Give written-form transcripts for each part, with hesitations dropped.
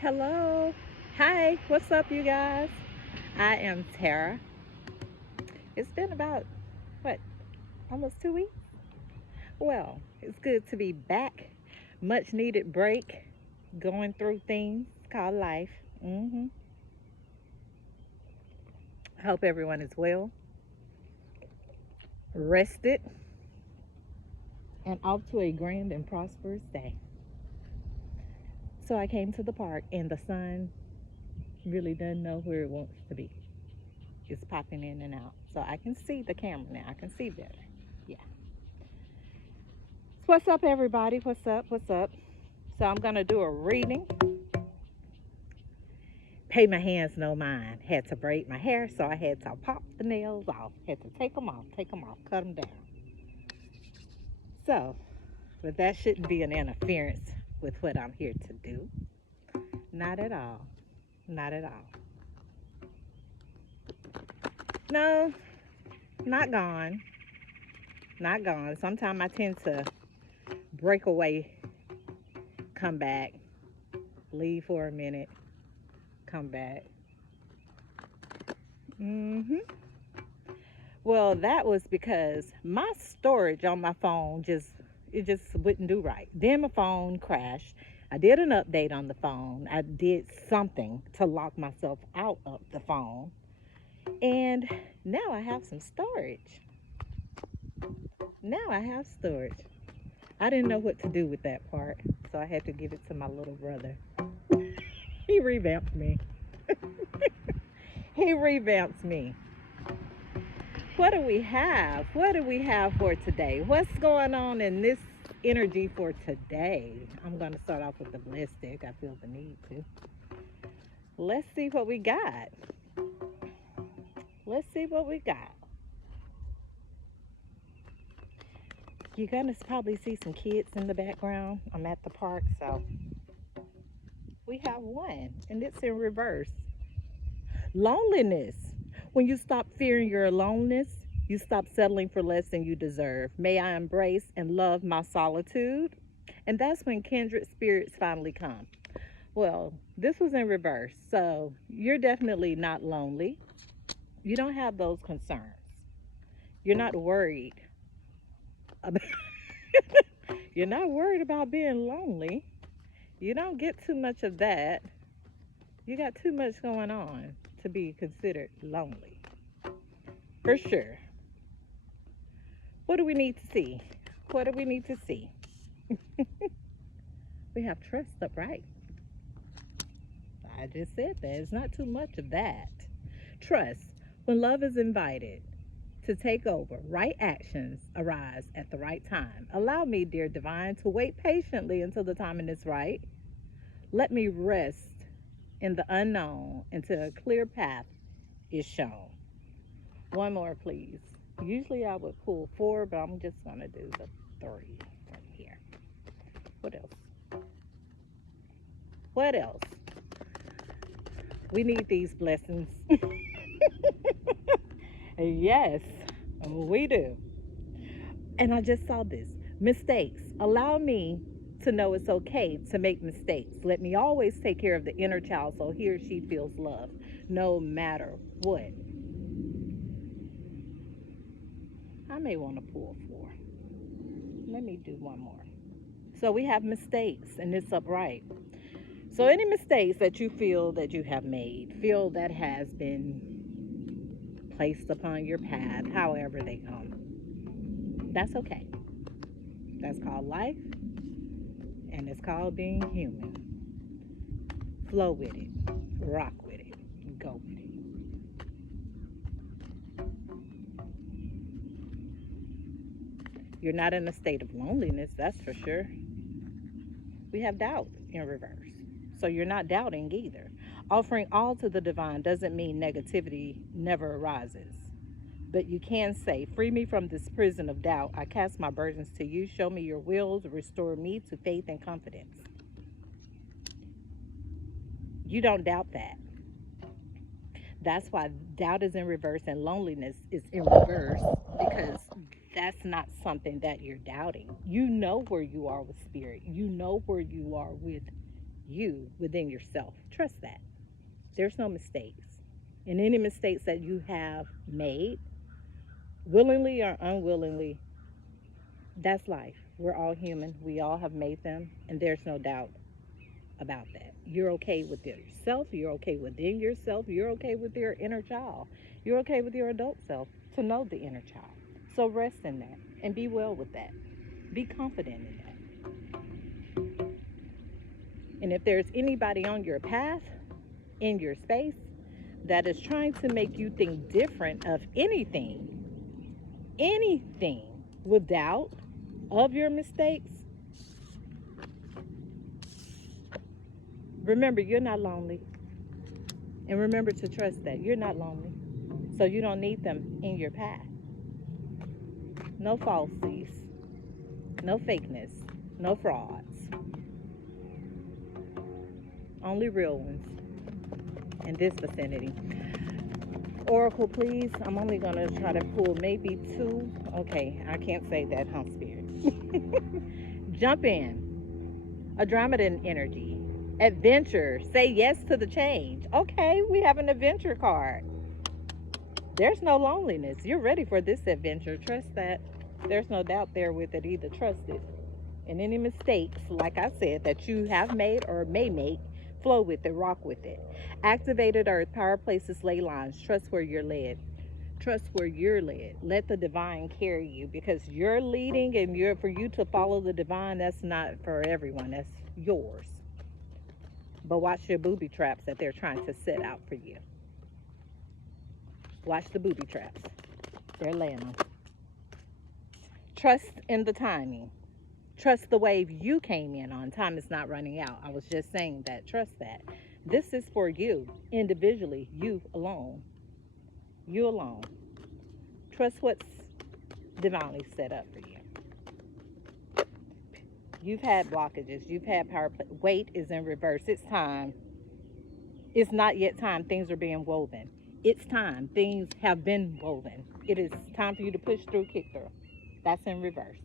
Hello. Hi. What's up, you guys? I am Tara. It's been about, what, almost 2 weeks? Well, it's good to be back. Much needed break. Going through things called life. hmm Hope everyone is well, rested, and off to a grand and prosperous day. So I came to the park, and the sun really doesn't know where it wants to be. It's popping in and out. So I can see the camera now. I can see better. Yeah. What's up, everybody? What's up? What's up? So I'm gonna do a reading. Pay my hands no mind. Had to braid my hair, so I had to pop the nails off. Had to take them off, cut them down. So, but that shouldn't be an interference with what I'm here to do. Not at all. Not at all. No, not gone. Not gone. Sometimes I tend to break away, come back, leave for a minute, come back. hmm Well, that was because my storage on my phone just wouldn't do right. Then my phone crashed. I did an update on the phone. I did something to lock myself out of the phone. And now I have some storage. Now I have storage. I didn't know what to do with that part, so I had to give it to my little brother. He revamped me. He revamps me. What do we have? What do we have for today? What's going on in this energy for today? I'm going to start off with the ballistic. I feel the need to. Let's see what we got. Let's see what we got. You're going to probably see some kids in the background. I'm at the park, so we have one, and it's in reverse. Loneliness. When you stop fearing your aloneness, you stop settling for less than you deserve. May I embrace and love my solitude? And that's when kindred spirits finally come. Well, this was in reverse. So you're definitely not lonely. You don't have those concerns. You're not worried about you're not worried about being lonely. You don't get too much of that. You got too much going on to be considered lonely. For sure. What do we need to see? What do we need to see? We have trust upright. I just said that. It's not too much of that. Trust. When love is invited to take over, right actions arise at the right time. Allow me, dear divine, to wait patiently until the timing is right. Let me rest in the unknown until a clear path is shown. One more, please. Usually I would pull four, but I'm just going to do the three from here. What else? What else? We need these blessings. Yes, we do. And I just saw this. Mistakes. Allow me to know it's okay to make mistakes. Let me always take care of the inner child so he or she feels loved, no matter what. I may want to pull four. Let me do one more. So we have mistakes, and it's upright. So any mistakes that you feel that you have made, feel that has been placed upon your path, however they come, that's okay. That's called life, and it's called being human. Flow with it, rock with it, go with it. You're not in a state of loneliness, that's for sure. We have doubt in reverse. So you're not doubting either. Offering all to the divine doesn't mean negativity never arises. But you can say, free me from this prison of doubt. I cast my burdens to you. Show me your will to restore me to faith and confidence. You don't doubt that. That's why doubt is in reverse and loneliness is in reverse, because that's not something that you're doubting. You know where you are with spirit. You know where you are with you within yourself. Trust that. There's no mistakes. And any mistakes that you have made, willingly or unwillingly, that's life. We're all human. We all have made them, and there's no doubt about that. You're okay with yourself. You're okay within yourself. You're okay with your inner child. You're okay with your adult self to know the inner child. So rest in that and be well with that. Be confident in that. And if there's anybody on your path, in your space, that is trying to make you think different of anything with doubt of your mistakes, remember you're not lonely. And remember to trust that you're not lonely. So you don't need them in your path. No falsies, no fakeness, no frauds. Only real ones in this vicinity. Oracle, please. I'm only going to try to pull maybe two. Okay, I can't say that, huh, Spirit? Jump in. Andromedan energy. Adventure. Say yes to the change. Okay, we have an adventure card. There's no loneliness. You're ready for this adventure. Trust that. There's no doubt there with it either. Trust it. And any mistakes, like I said, that you have made or may make, flow with it, rock with it. Activated earth, power places, ley lines. Trust where you're led. Trust where you're led. Let the divine carry you, because you're leading, and for you to follow the divine, that's not for everyone. That's yours. But watch your booby traps that they're trying to set out for you. Watch the booby traps. They're laying them. Trust in the timing. Trust the wave you came in on. Time is not running out. I was just saying that. Trust that. This is for you, individually, you alone. You alone. Trust what's divinely set up for you. You've had blockages. You've had power play. Weight is in reverse. It's time. It's not yet time. Things are being woven. It's time. Things have been woven. It is time for you to push through, kick through. That's in reverse.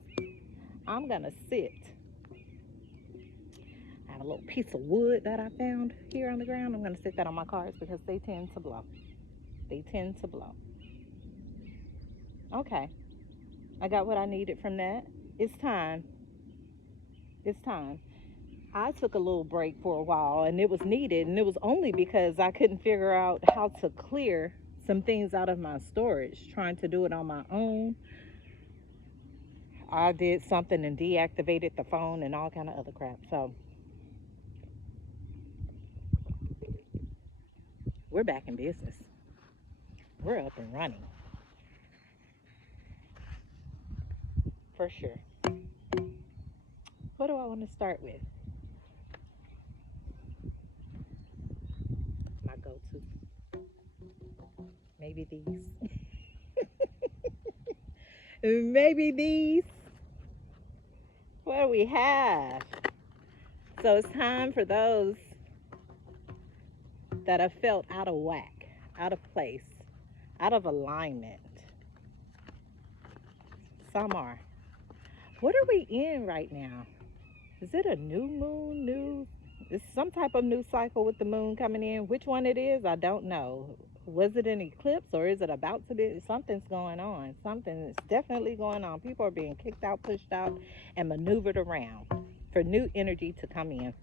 I'm going to sit. I have a little piece of wood that I found here on the ground. I'm going to sit that on my cards because they tend to blow. They tend to blow. Okay. I got what I needed from that. It's time. It's time. I took a little break for a while, and it was needed, and it was only because I couldn't figure out how to clear some things out of my storage, trying to do it on my own. I did something and deactivated the phone and all kind of other crap. So we're back in business. We're up and running. For sure. What do I want to start with? My go-to. Maybe these. Maybe these. What do we have? So it's time for those that have felt out of whack, out of place, out of alignment. Some are. What are we in right now? Is it a new moon? It's some type of new cycle with the moon coming in. Which one it is, I don't know. Was it an eclipse, or is it about to be? Something's going on. Something is definitely going on. People are being kicked out, pushed out, and maneuvered around for new energy to come in.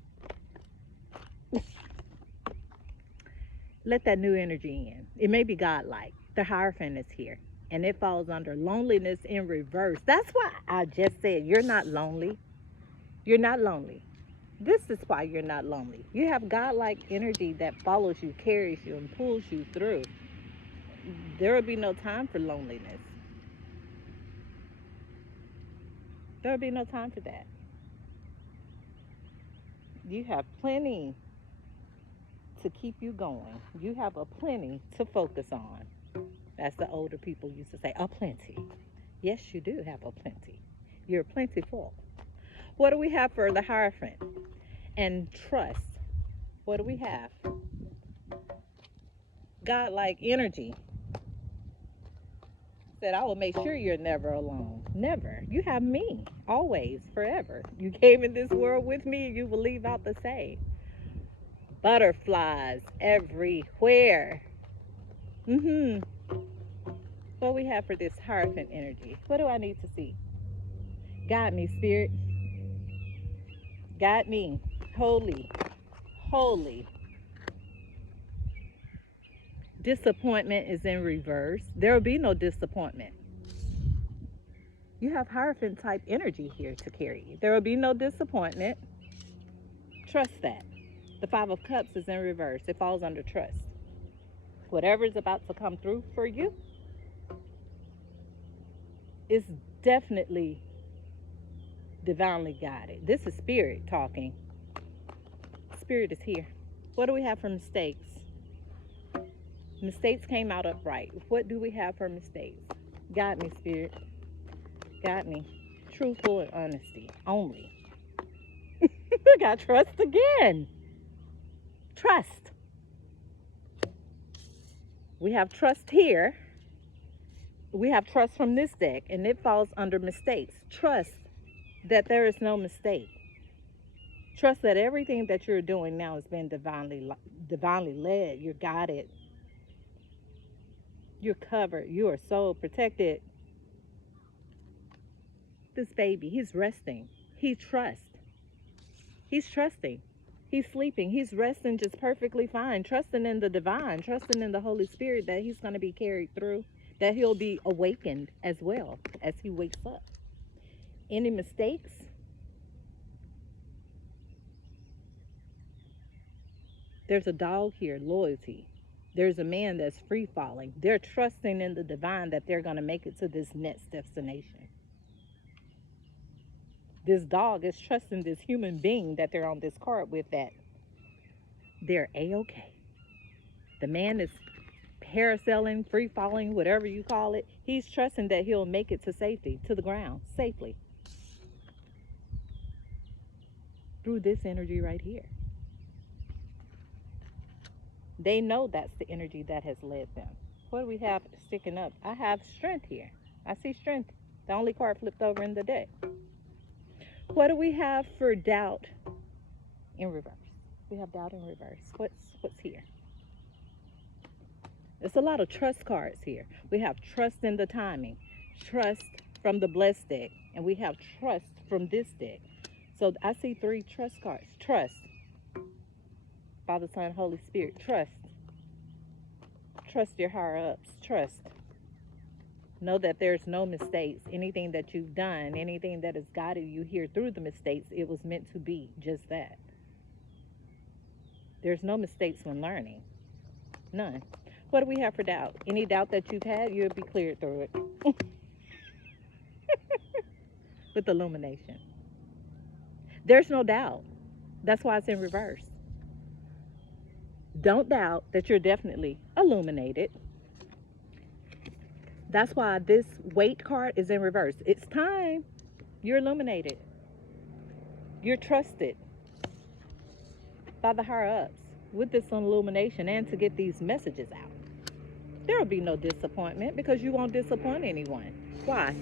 Let that new energy in. It may be godlike. The Hierophant is here, and it falls under loneliness in reverse. That's why I just said you're not lonely. You're not lonely. This is why you're not lonely. You have godlike energy that follows you, carries you, and pulls you through. There will be no time for loneliness. There will be no time for that. You have plenty to keep you going. You have a plenty to focus on. That's the older people used to say, a plenty. Yes, you do have a plenty. You're plentiful. What do we have for the Hierophant? And trust. What do we have? Godlike energy. Said, I will make sure you're never alone. Never. You have me. Always. Forever. You came in this world with me, and you will leave out the same. Butterflies everywhere. What we have for this Hierophant energy? What do I need to see? Guide me, Spirit. Guide me. Holy, holy. Disappointment is in reverse. There will be no disappointment. You have Hierophant type energy here to carry you. There will be no disappointment. Trust that. The Five of Cups is in reverse. It falls under trust. Whatever is about to come through for you is definitely divinely guided. This is Spirit talking. Spirit is here. What do we have for mistakes? Mistakes came out upright. What do we have for mistakes? Guide me, Spirit. Guide me. Truthful and honesty only. I got trust again. Trust. We have trust here. We have trust from this deck, and it falls under mistakes. Trust that there is no mistake. Trust that everything that you're doing now has been divinely led. You're guided. You're covered. You are so protected. This baby, he's resting. He trusts. He's trusting. He's sleeping. He's resting just perfectly fine. Trusting in the divine. Trusting in the Holy Spirit that he's going to be carried through. That he'll be awakened as well as he wakes up. Any mistakes? There's a dog here, loyalty. There's a man that's free falling. They're trusting in the divine that they're going to make it to this next destination. This dog is trusting this human being that they're on this card with that they're A-okay. The man is parasailing, free falling, whatever you call it. He's trusting that he'll make it to safety, to the ground, safely. Through this energy right here. They know that's the energy that has led them. What do we have sticking up? I have strength here. I see strength. The only card flipped over in the deck. What do we have for doubt in reverse? We have doubt in reverse. What's here? There's a lot of trust cards here. We have trust in the timing, trust from the blessed deck, and we have trust from this deck. So I see 3 trust cards. Trust. Father, Son, Holy Spirit. Trust. Trust your higher ups. Trust. Know that there's no mistakes. Anything that you've done, anything that has guided you here through the mistakes, it was meant to be just that. There's no mistakes when learning. None. What do we have for doubt? Any doubt that you've had, you'll be cleared through it. With illumination. There's no doubt. That's why it's in reverse. Don't doubt that you're definitely illuminated. That's why this weight card is in reverse. It's time. You're illuminated. You're trusted by the higher ups with this illumination and to get these messages out. There will be no disappointment because you won't disappoint anyone. Why?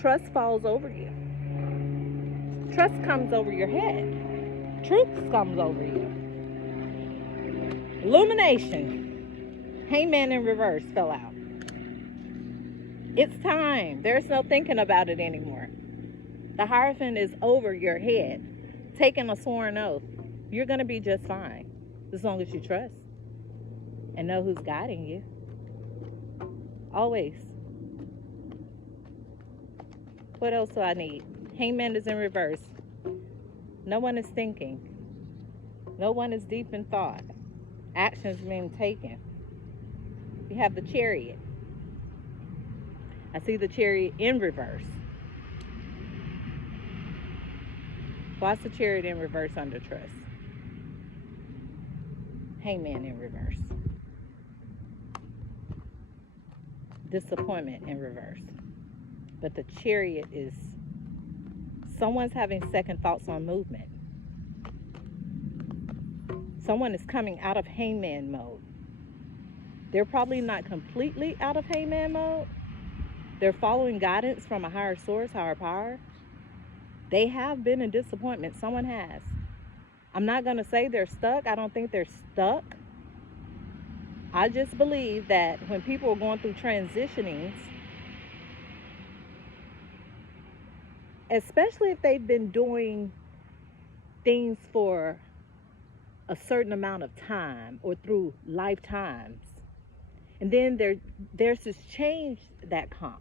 Trust falls over you. Trust comes over your head. Truth comes over you. Illumination. Hangman in reverse fell out. It's time. There's no thinking about it anymore. The Hierophant is over your head, taking a sworn oath. You're going to be just fine as long as you trust and know who's guiding you. Always. What else do I need? Hangman is in reverse. No one is thinking. No one is deep in thought. Actions being taken. You have the Chariot. I see the Chariot in reverse. Why's the Chariot in reverse under trust? Hangman in reverse. Disappointment in reverse. But the Chariot is someone's having second thoughts on movement. Someone is coming out of Hangman mode. They're probably not completely out of Hangman mode. They're following guidance from a higher source, higher power. They have been in disappointment. Someone has. I'm not going to say they're stuck. I don't think they're stuck. I just believe that when people are going through transitionings, especially if they've been doing things for a certain amount of time or through lifetimes, and then there's this change that comes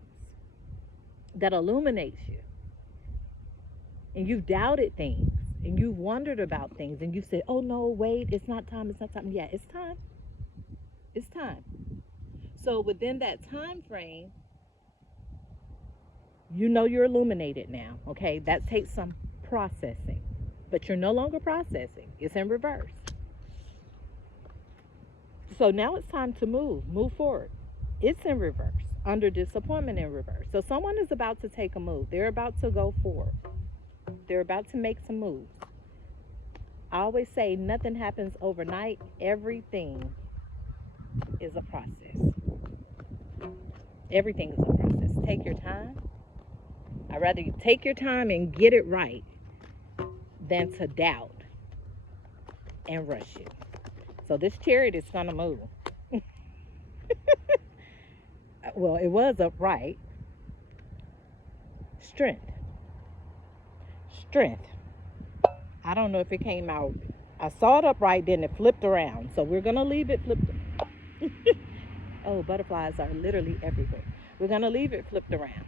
that illuminates you, and you've doubted things and you've wondered about things and you said, oh no, wait, it's not time, it's not time. Yeah, it's time. It's time. So within that time frame, you know you're illuminated now. Okay, that takes some processing, but you're no longer processing. It's in reverse. So now it's time to move forward. It's in reverse, under disappointment in reverse. So someone is about to take a move. They're about to go forward. They're about to make some moves. I always say nothing happens overnight. Everything is a process. Everything is a process. Take your time. I'd rather you take your time and get it right than to doubt and rush it. So this chariot is going to move. Well, it was upright. Strength. Strength. I don't know if it came out. I saw it upright, then it flipped around. So we're going to leave it flipped. Oh, butterflies are literally everywhere. We're going to leave it flipped around.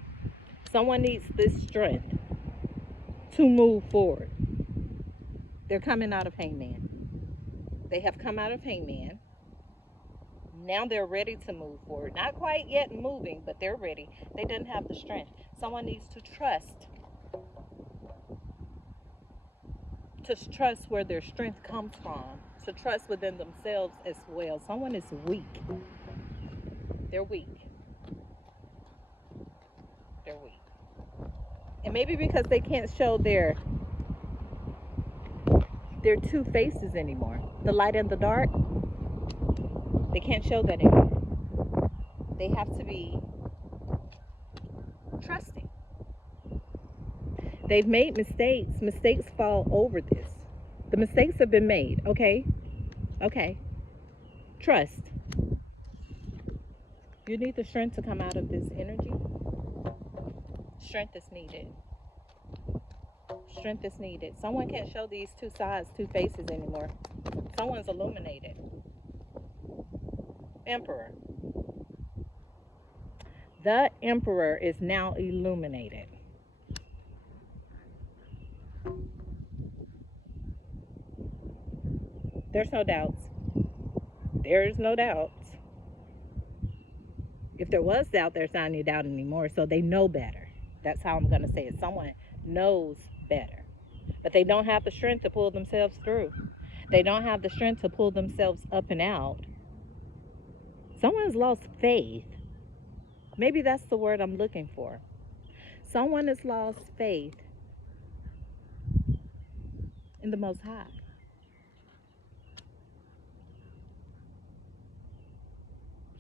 Someone needs this strength to move forward. They're coming out of Hangman. They have come out of Hangman. Now they're ready to move forward. Not quite yet moving, but they're ready. They didn't have the strength. Someone needs to trust where their strength comes from, to trust within themselves as well. Someone is weak. They're weak. They're weak. And maybe because they can't show their two faces anymore, the light and the dark, they can't show that anymore. They have to be trusting. They've made mistakes. Mistakes fall over this. The mistakes have been made. Okay. Trust. You need the strength to come out of this energy. Strength is needed. Strength is needed. Someone can't show these two sides, two faces anymore. Someone's illuminated. Emperor. The Emperor is now illuminated. There's no doubts. There's no doubts. If there was doubt, there's not any doubt anymore. So they know better. That's how I'm going to say it. Someone knows better. But they don't have the strength to pull themselves through. They don't have the strength to pull themselves up and out. Someone's lost faith. Maybe that's the word I'm looking for. Someone has lost faith in the Most High.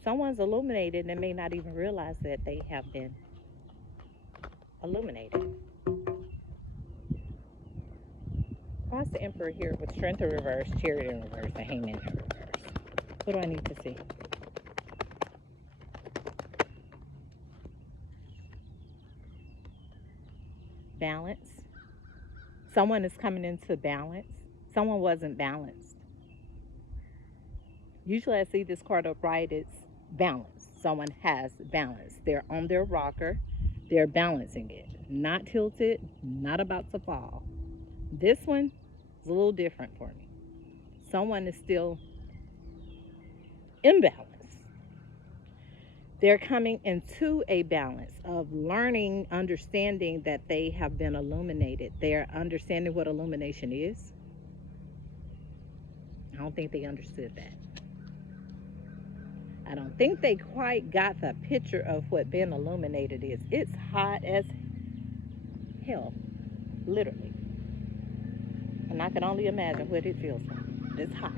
Someone's illuminated and may not even realize that they have been illuminated. Why's the Emperor here with strength in reverse, chariot in reverse, and hangman in reverse? What do I need to see? Balance. Someone is coming into balance. Someone wasn't balanced. Usually I see this card upright, it's balance. Someone has balance. They're on their rocker. They're balancing it. Not tilted, not about to fall. This one is a little different for me. Someone is still imbalanced. They're coming into a balance of learning, understanding that they have been illuminated. They're understanding what illumination is. I don't think they understood that. I don't think they quite got the picture of what being illuminated is. It's hot as hell, literally. And I can only imagine what it feels like. It's hot.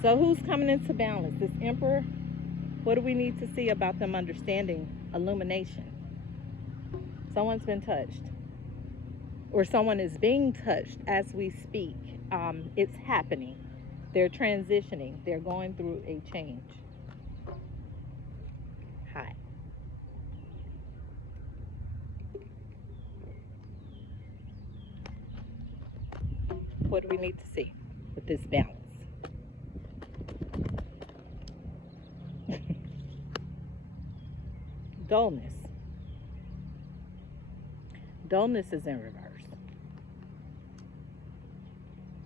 So who's coming into balance? This Emperor? What do we need to see about them understanding illumination? Someone's been touched. Or someone is being touched as we speak. it's happening. They're transitioning. They're going through a change. Hi. What do we need to see with this balance? Dullness. Dullness is in reverse.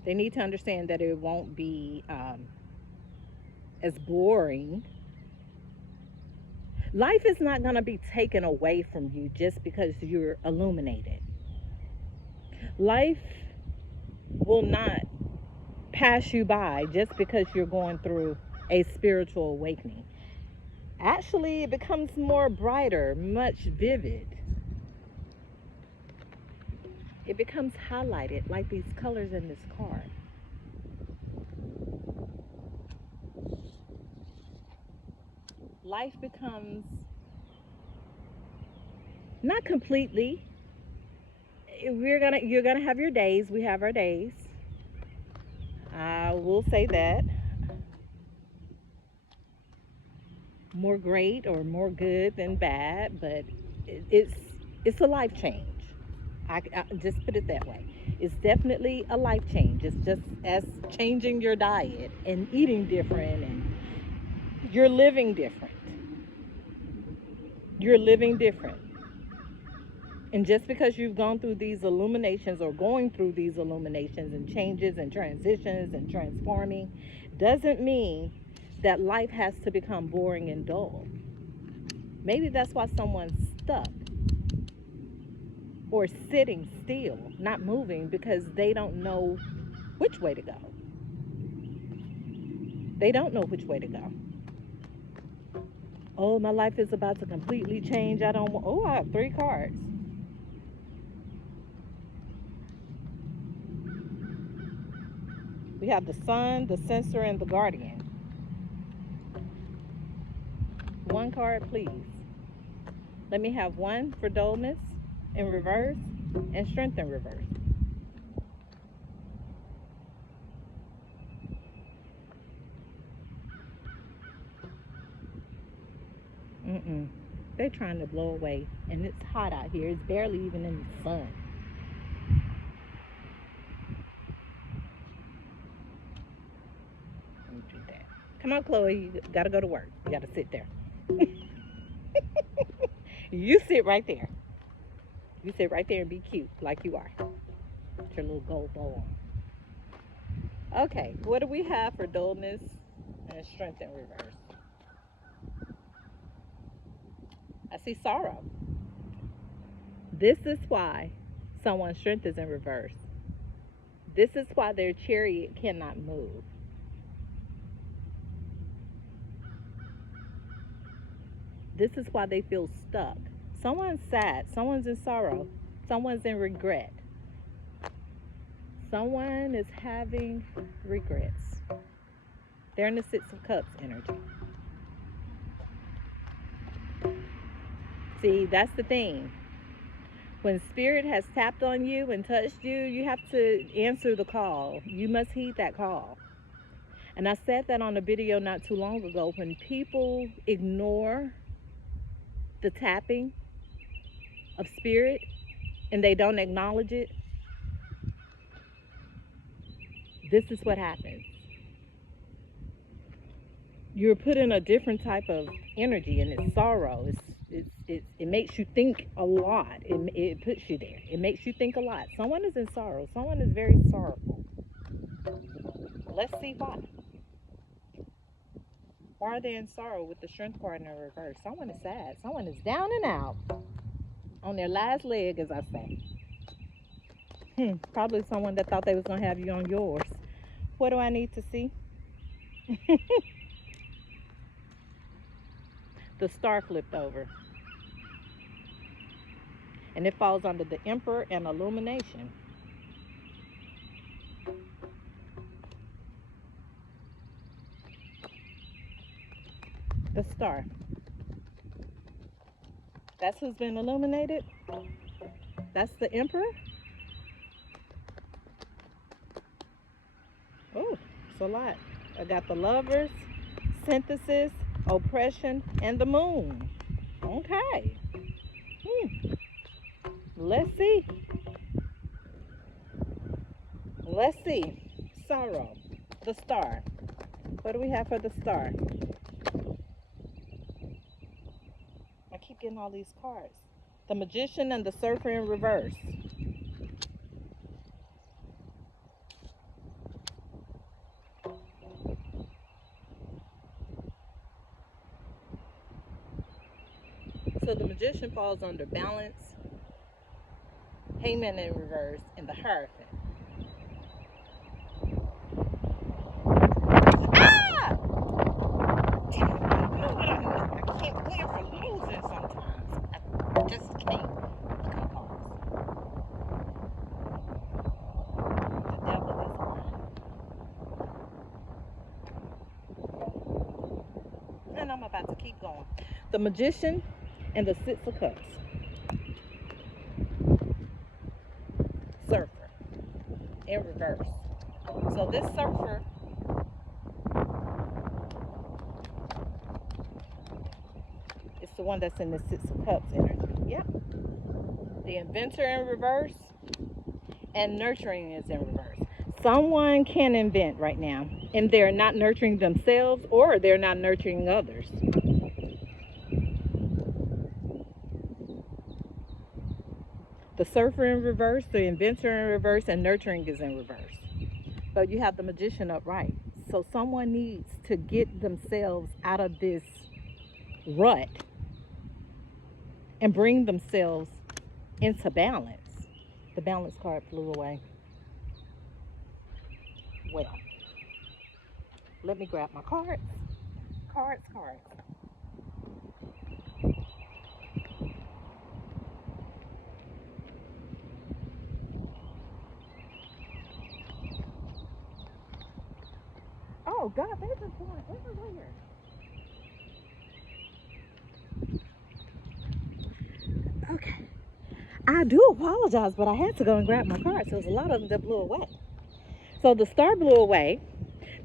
They need to understand that it won't be as boring. Life is not going to be taken away from you just because you're illuminated. Life will not pass you by just because you're going through a spiritual awakening. Actually, it becomes more brighter, much vivid. It becomes highlighted like these colors in this card. Life becomes not completely. You're gonna have your days. We have our days. I will say that more great or more good than bad, but it's it's a life change. I just put it that way. It's definitely a life change. It's just as changing your diet and eating different, and you're living different. You're living different. And just because you've gone through these illuminations or going through these illuminations and changes and transitions and transforming doesn't mean that life has to become boring and dull. Maybe that's why someone's stuck or sitting still, not moving, because they don't know which way to go. They don't know which way to go. Oh, my life is about to completely change. I don't want, oh, I have 3 cards. We have the Sun, the Censor, and the Guardian. 1 card, please. Let me have one for dullness in reverse and strength in reverse. Mm-mm. They're trying to blow away, and it's hot out here. It's barely even in the sun. Let me do that. Come on, Chloe. You gotta go to work. You gotta sit there. You sit right there. You sit right there and be cute like you are. With your little gold bow on. Okay, what do we have for dullness and strength in reverse? I see sorrow. This is why someone's strength is in reverse. This is why their chariot cannot move. This is why they feel stuck. Someone's sad, someone's in sorrow, someone's in regret. Someone is having regrets. They're in the Six of Cups energy. See, that's the thing. When spirit has tapped on you and touched you, you have to answer the call. You must heed that call. And I said that on a video not too long ago. When people ignore the tapping of spirit and they don't acknowledge it, this is what happens. You're put in a different type of energy, and it's sorrow. It makes you think a lot. It puts you there. It makes you think a lot. Someone is in sorrow. Someone is very sorrowful. Let's see why. Why are they in sorrow with the strength card in reverse? Someone is sad. Someone is down and out on their last leg, as I say. Probably someone that thought they was gonna have you on yours. What do I need to see? The star flipped over, and it falls under the Emperor and Illumination. The star. That's who's been illuminated. That's the Emperor. It's a lot. I got the Lovers, Synthesis, Oppression, and the Moon. Okay. Hmm. Let's see. Let's see. Sorrow. The Star. What do we have for the Star? I keep getting all these cards. The Magician and the Surfer in reverse. So the Magician falls under Balance, Hangman in reverse, and the Hierophant. Ah! Damn, you know what I can't win for losing sometimes. I just can't. Look at cards. The devil is on. And I'm about to keep going. The Magician and the Six of Cups. Surfer in reverse. So this surfer is the one that's in the Six of Cups energy. Yep. The Inventor in reverse and Nurturing is in reverse. Someone can invent right now and they're not nurturing themselves or they're not nurturing others. The Surfer in reverse, the Inventor in reverse, and Nurturing is in reverse. But you have the Magician upright. So someone needs to get themselves out of this rut and bring themselves into balance. The Balance card flew away. Well, let me grab my cards. Cards. Oh God, they're just going everywhere. Okay. I do apologize, but I had to go and grab my cards. So there's a lot of them that blew away. So the Star blew away.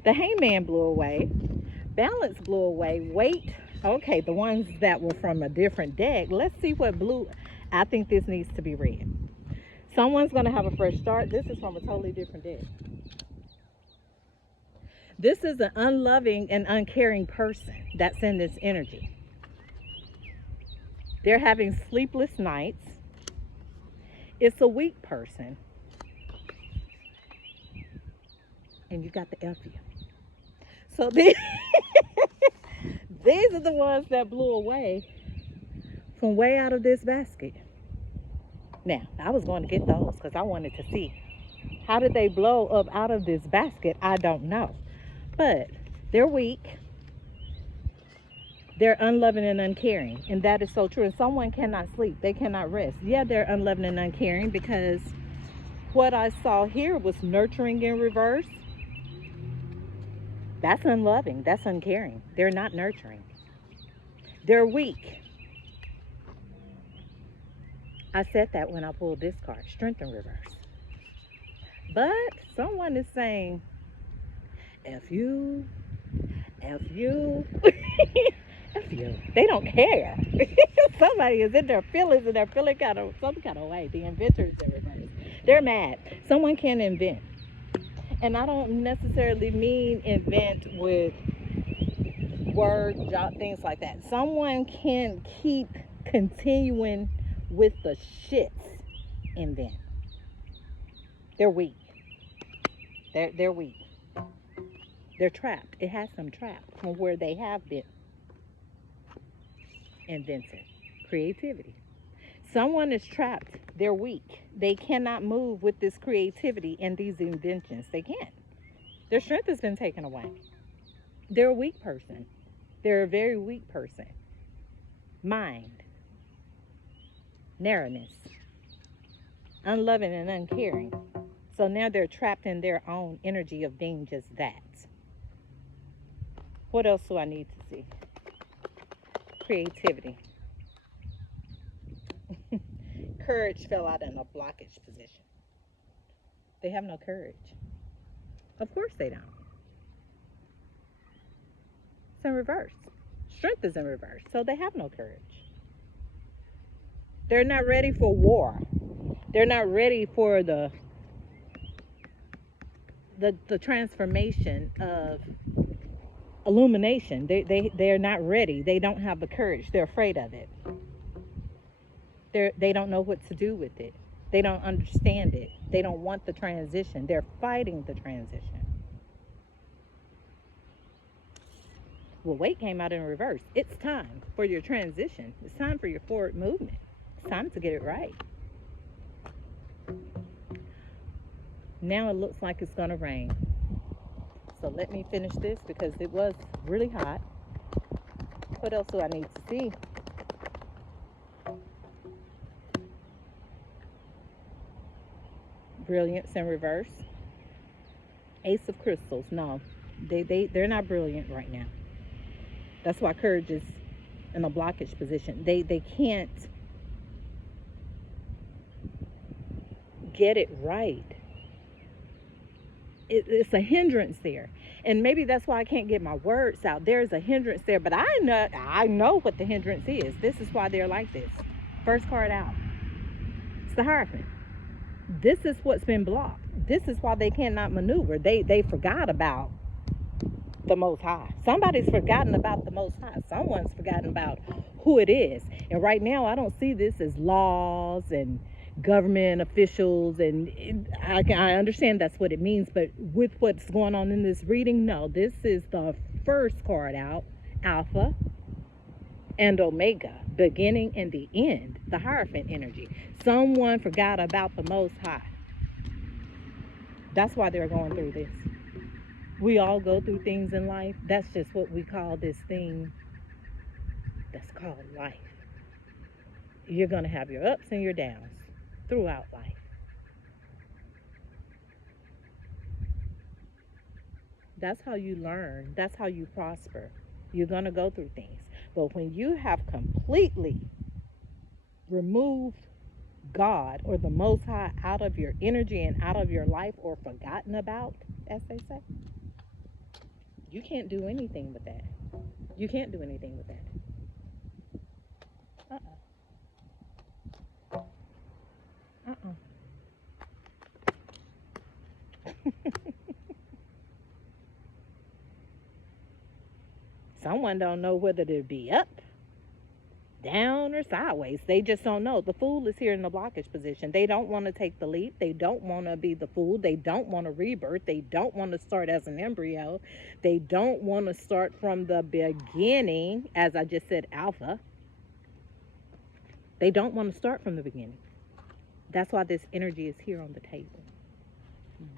The Hangman blew away. Balance blew away. Weight. Okay, the ones that were from a different deck. Let's see what blew. I think this needs to be read. Someone's going to have a fresh start. This is from a totally different deck. This is an unloving and uncaring person that's in this energy. They're having sleepless nights. It's a weak person. And you got the F you. So these are the ones that blew away from way out of this basket. Now, I was going to get those because I wanted to see how did they blow up out of this basket. I don't know. But they're weak. They're unloving and uncaring. And that is so true. And someone cannot sleep. They cannot rest. Yeah, they're unloving and uncaring because what I saw here was nurturing in reverse. That's unloving. That's uncaring. They're not nurturing. They're weak. I said that when I pulled this card, Strength in reverse. But someone is saying, F you, F you, F you. They don't care. Somebody is in their feelings and they're feeling some kind of way. The Inventors in reverse. They're mad. Someone can invent. And I don't necessarily mean invent with words, things like that. Someone can keep continuing with the shits invent. They're weak. They're weak. They're trapped. It has them trapped from where they have been invented. Creativity. Someone is trapped. They're weak. They cannot move with this creativity and these inventions. They can't. Their strength has been taken away. They're a weak person. They're a very weak person. Mind. Narrowness. Unloving and uncaring. So now they're trapped in their own energy of being just that. What else do I need to see? Creativity. Courage fell out in a blockage position. They have no courage. Of course they don't. in reverse. Strength is in reverse. So they have no courage. They're not ready for war. They're not ready for the transformation of illumination. They're not ready. They don't have the courage. They're afraid of it. They don't know what to do with it. They don't understand it. They don't want the transition. They're fighting the transition. Well, weight came out in reverse. It's time for your transition. It's time for your forward movement. It's time to get it right. Now it looks like it's going to rain. So let me finish this because it was really hot. What else do I need to see? Brilliance in reverse. Ace of crystals. No, they're not brilliant right now. That's why courage is in a blockage position. They can't get it right. It's a hindrance there, and maybe that's why I can't get my words out. There's a hindrance there, but I know what the hindrance is. This is why they're like this. First card out. It's the Hierophant. This is what's been blocked. This is why they cannot maneuver. They forgot about the Most High. Somebody's forgotten about the Most High. Someone's forgotten about who it is. And right now, I don't see this as laws and government officials, and I understand that's what it means, but with what's going on in this reading, no, this is the first card out, Alpha and Omega, beginning and the end, the Hierophant energy. Someone forgot about the Most High. That's why they're going through this. We all go through things in life. That's just what we call this thing that's called life. You're going to have your ups and your downs throughout life. That's how you learn. That's how you prosper. You're going to go through things. But when you have completely removed God or the Most High out of your energy and out of your life, or forgotten about, as they say, you can't do anything with that. You can't do anything with that. Someone don't know whether to be up, down, or sideways. They just don't know. The Fool is here in the blockage position. They don't want to take the leap. They don't want to be the Fool. They don't want to rebirth. They don't want to start as an embryo. They don't want to start from the beginning, as I just said, Alpha. They don't want to start from the beginning. That's why this energy is here on the table.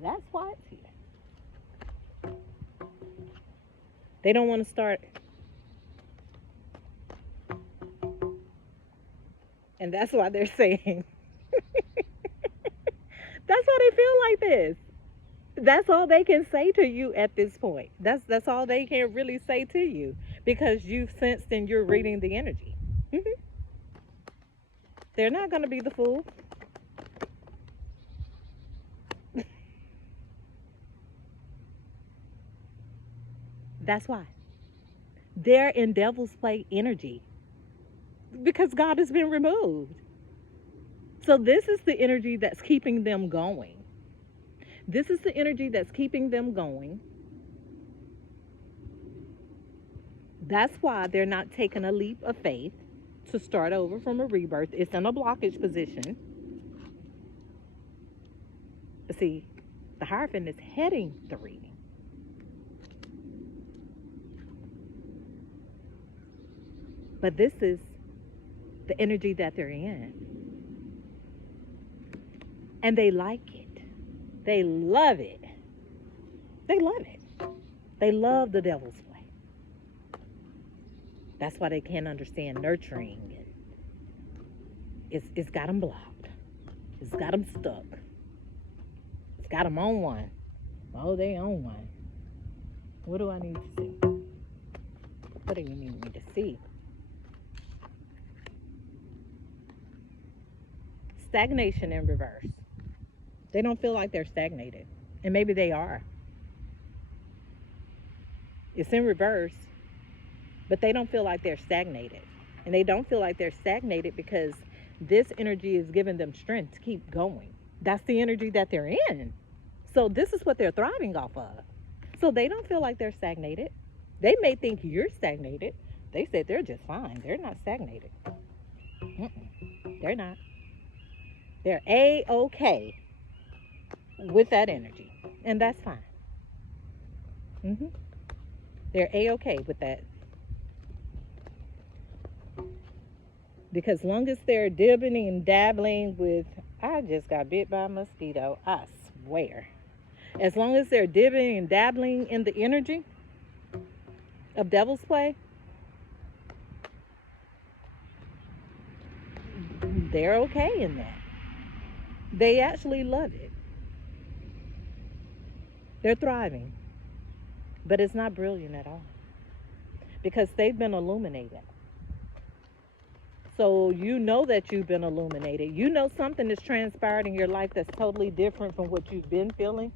That's why it's here. They don't want to start. And that's why they're saying, that's why they feel like this. That's all they can say to you at this point. That's all they can really say to you, because you've sensed and you're reading the energy. They're not going to be the Fool. That's why. They're in Devil's Play energy, because God has been removed. So this is the energy that's keeping them going. This is the energy that's keeping them going. That's why they're not taking a leap of faith to start over from a rebirth. It's in a blockage position. See, the Hierophant is heading the reading. But this is the energy that they're in. And they like it. They love it. They love it. They love the Devil's Play. That's why they can't understand nurturing. It's got them blocked. It's got them stuck. It's got them on one. Oh, they on one. What do I need to see? What do you need me to see? Stagnation in reverse. They don't feel like they're stagnated. And maybe they are. It's in reverse. but they don't feel like they're stagnated. And they don't feel like they're stagnated because this energy is giving them strength to keep going. That's the energy that they're in. So this is what they're thriving off of. So they don't feel like they're stagnated. They may think you're stagnated. They said they're just fine. They're not stagnated. They're not. They're A-OK with that energy. And that's fine. They're A-OK with that. Because long as they're dibbling and dabbling with, I just got bit by a mosquito, I swear. As long as they're dibbling and dabbling in the energy of devil's play, they're okay in that. They actually love it. They're thriving. But it's not brilliant at all. Because they've been illuminated. So you know that you've been illuminated. You know something has transpired in your life that's totally different from what you've been feeling.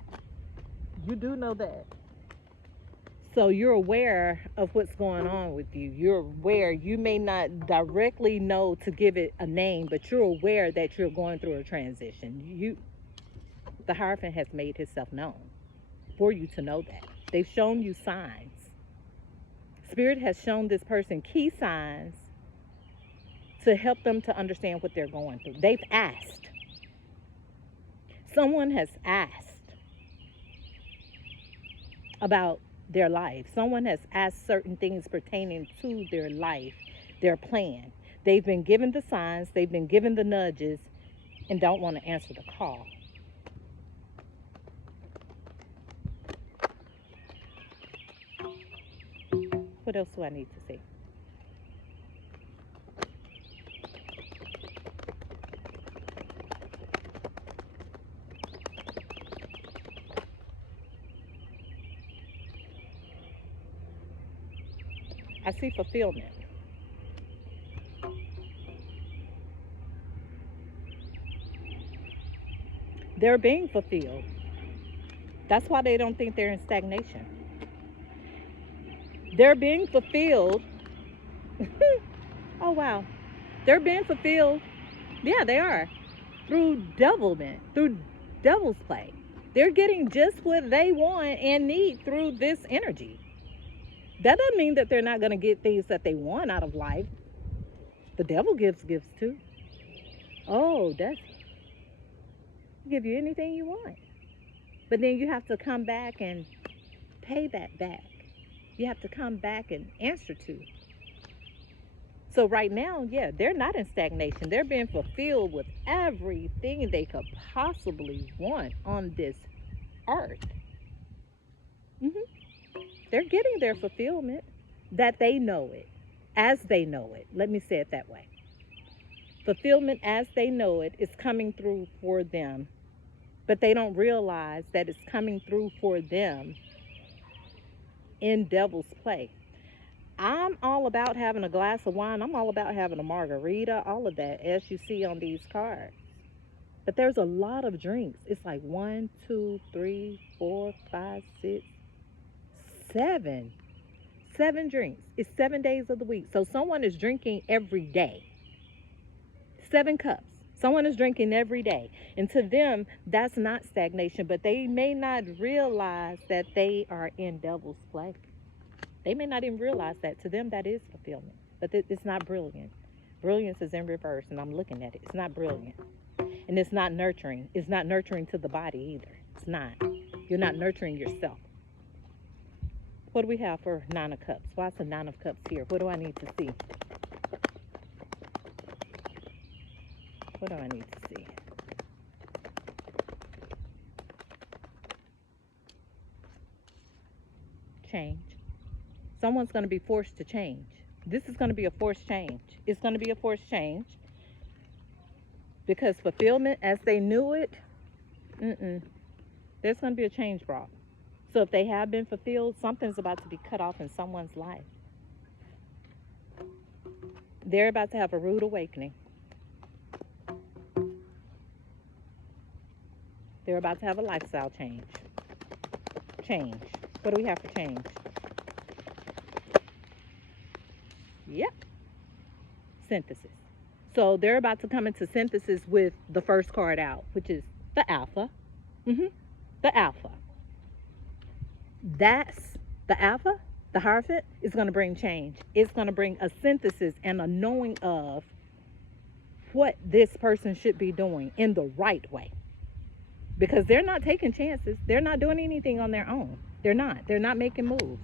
You do know that. So you're aware of what's going on with you. You're aware. You may not directly know to give it a name, but you're aware that you're going through a transition. The Hierophant has made himself known for you to know that. They've shown you signs. Spirit has shown this person key signs to help them to understand what they're going through. They've asked. Someone has asked about their life. Someone has asked certain things pertaining to their life, their plan. They've been given the signs, they've been given the nudges, and don't want to answer the call. What else do I need to see? I see fulfillment. They're being fulfilled. That's why they don't think they're in stagnation. They're being fulfilled. Oh, wow. They're being fulfilled. Yeah, they are. Through devilment, through devil's play. They're getting just what they want and need through this energy. That doesn't mean that they're not going to get things that they want out of life. The devil gives gifts too. Oh, that's give you anything you want. But then you have to come back and pay that back. You have to come back and answer to. So right now, yeah, they're not in stagnation. They're being fulfilled with everything they could possibly want on this earth. They're getting their fulfillment that they know it, as they know it. Let me say it that way. Fulfillment as they know it is coming through for them, but they don't realize that it's coming through for them in devil's play. I'm all about having a glass of wine. I'm all about having a margarita, all of that, as you see on these cards. But there's a lot of drinks. It's like 1, 2, 3, 4, 5, 6, 7. 7 drinks. It's 7 days of the week. So someone is drinking every day. 7 cups. Someone is drinking every day. And to them, that's not stagnation. But they may not realize that they are in devil's play. They may not even realize that. To them, that is fulfillment. But it's not brilliant. Brilliance is in reverse, and I'm looking at it. It's not brilliant. And it's not nurturing. It's not nurturing to the body either. It's not. You're not nurturing yourself. What do we have for 9 of Cups? Why is the 9 of Cups here? What do I need to see? What do I need to see? Change. Someone's going to be forced to change. This is going to be a forced change. It's going to be a forced change. Because fulfillment, as they knew it, there's going to be a change brought. So if they have been fulfilled, something's about to be cut off in someone's life. They're about to have a rude awakening. They're about to have a lifestyle change. Change. What do we have for change? Yep, synthesis. So they're about to come into synthesis with the first card out, which is the alpha. hmm The alpha. That's the alpha, the Hierophant, is going to bring change. It's going to bring a synthesis and a knowing of what this person should be doing in the right way. Because they're not taking chances. They're not doing anything on their own. They're not. They're not making moves.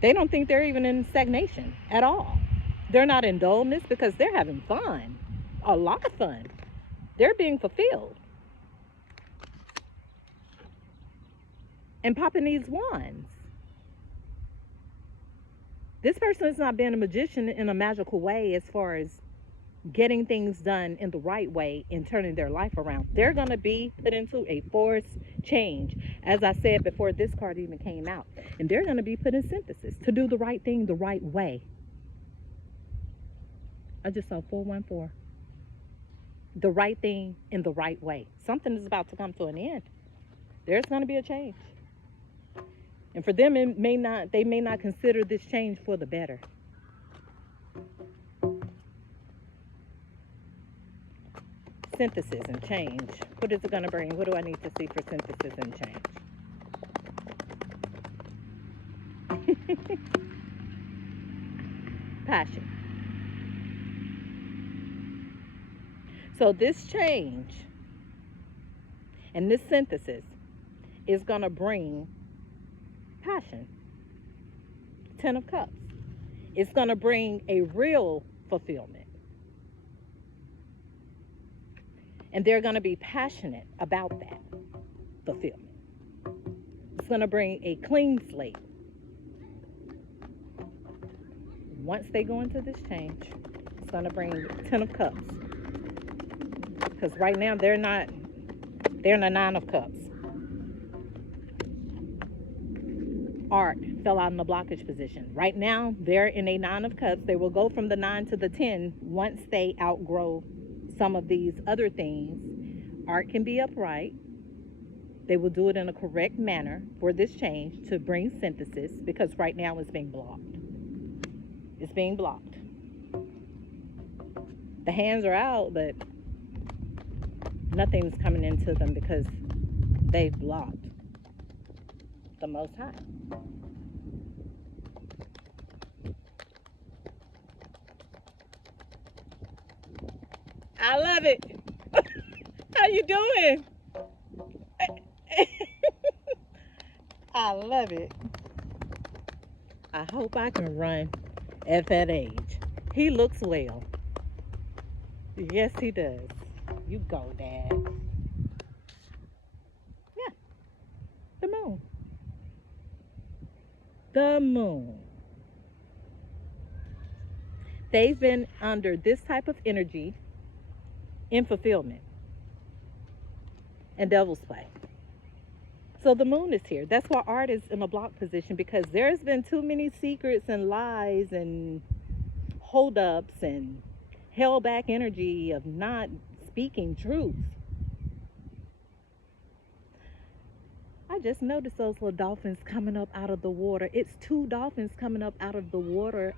They don't think they're even in stagnation at all. They're not in dullness because they're having fun. A lot of fun. They're being fulfilled. And popping these wands. This person is not being a magician in a magical way as far as getting things done in the right way and turning their life around. They're going to be put into a forced change, as I said before this card even came out. And they're going to be put in synthesis to do the right thing the right way. I just saw 414. The right thing in the right way. Something is about to come to an end. There's going to be a change. And for them, they may not consider this change for the better. Synthesis and change. What is it going to bring? What do I need to see for synthesis and change? Passion. So this change and this synthesis is going to bring passion. 10 of Cups. It's going to bring a real fulfillment. And they're going to be passionate about that fulfillment. It's going to bring a clean slate. Once they go into this change, it's going to bring 10 of Cups. Because right now they're in the 9 of Cups. Art fell out in the blockage position. Right now, they're in a 9 of Cups. They will go from the 9 to the 10 once they outgrow some of these other things. Art can be upright. They will do it in a correct manner for this change to bring synthesis, because right now it's being blocked. It's being blocked. The hands are out, but nothing's coming into them because they've blocked the Most High. I love it. How you doing? I love it. I hope I can run at that age. He looks well. Yes, he does. You go, Dad. Yeah, the moon. The moon. They've been under this type of energy in fulfillment and devil's play. So the moon is here. That's why art is in a block position, because there's been too many secrets and lies and holdups and held back energy of not speaking truth. I just noticed those little dolphins coming up out of the water. It's 2 dolphins coming up out of the water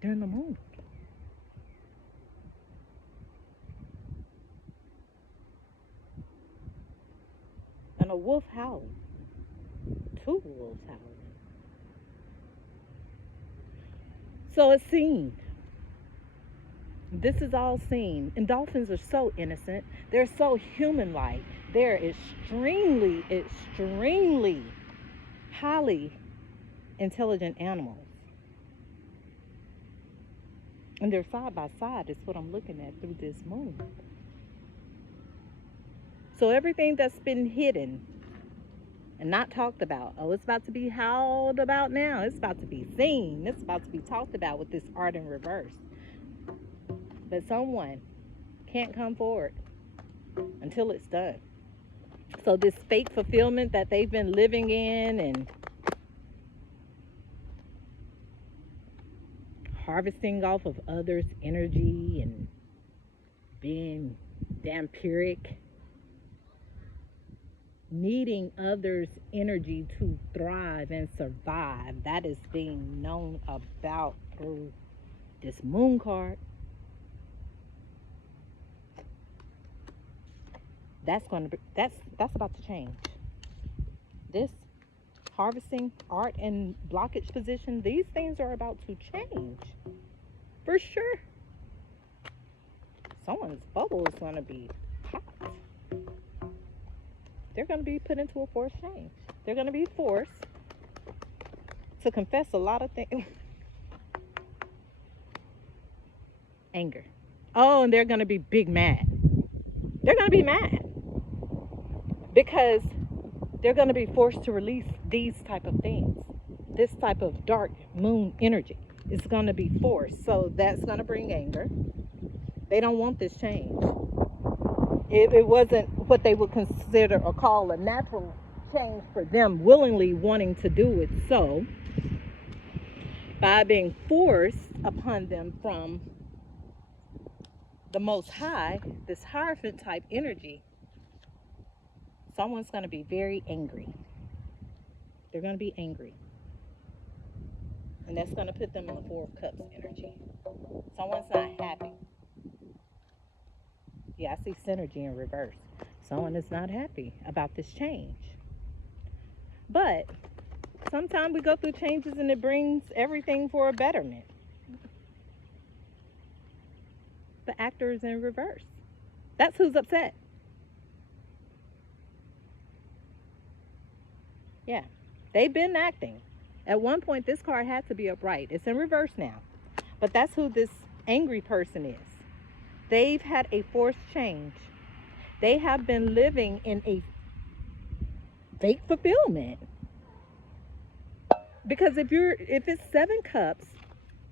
during the moon. And a wolf howling. 2 wolves howling. So it's seen. This is all seen. And dolphins are so innocent. They're so human-like. They're extremely, extremely highly intelligent animals. And they're side by side is what I'm looking at through this moon. So everything that's been hidden and not talked about, oh, it's about to be howled about now. It's about to be seen. It's about to be talked about with this art in reverse. But someone can't come forward until it's done. So this fake fulfillment that they've been living in and harvesting off of others' energy and being vampiric, needing others' energy to thrive and survive. That is being known about through this moon card. That's about to change. This harvesting, art, and blockage position, these things are about to change. For sure. Someone's bubble is going to be hot. They're going to be put into a forced change. They're going to be forced to confess a lot of things. Anger. Oh, and they're going to be big mad. They're going to be mad because they're going to be forced to release these type of things. This type of dark moon energy is going to be forced. So that's going to bring anger. They don't want this change. It wasn't what they would consider or call a natural change for them willingly wanting to do it. So by being forced upon them from the Most High, this Hierophant type energy, someone's going to be very angry. They're going to be angry. And that's going to put them in the Four of Cups energy. Someone's not happy. Yeah, I see synergy in reverse. Someone is not happy about this change. But sometimes we go through changes and it brings everything for a betterment. The actor is in reverse. That's who's upset. Yeah, they've been acting. At one point, this card had to be upright. It's in reverse now. But that's who this angry person is. They've had a forced change. They have been living in a fake fulfillment. Because if it's 7 cups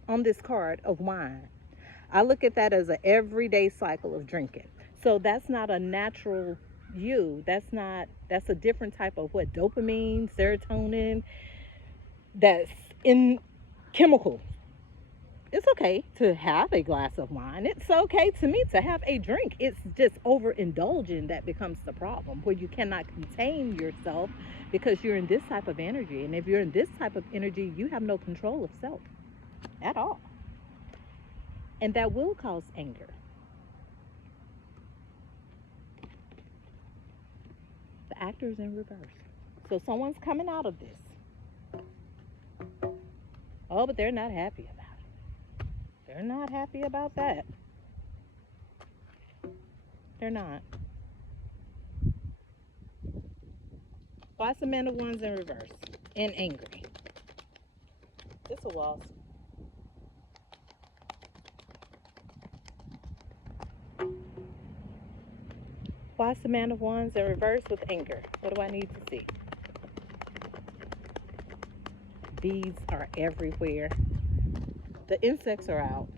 on this card of wine, I look at that as an everyday cycle of drinking. So that's not a natural you. That's a different type of what? Dopamine, serotonin, that's in chemicals. It's okay to have a glass of wine. It's okay to me to have a drink. It's just overindulging that becomes the problem, where you cannot contain yourself because you're in this type of energy. And if you're in this type of energy, you have no control of self at all. And that will cause anger. The actor is in reverse. So someone's coming out of this. Oh, but they're not happy about it. They're not happy about that. They're not. Why's the Man of Wands in reverse and angry? It's a waltz. Why's the Man of Wands in reverse with anger? What do I need to see? Bees are everywhere. The insects are out.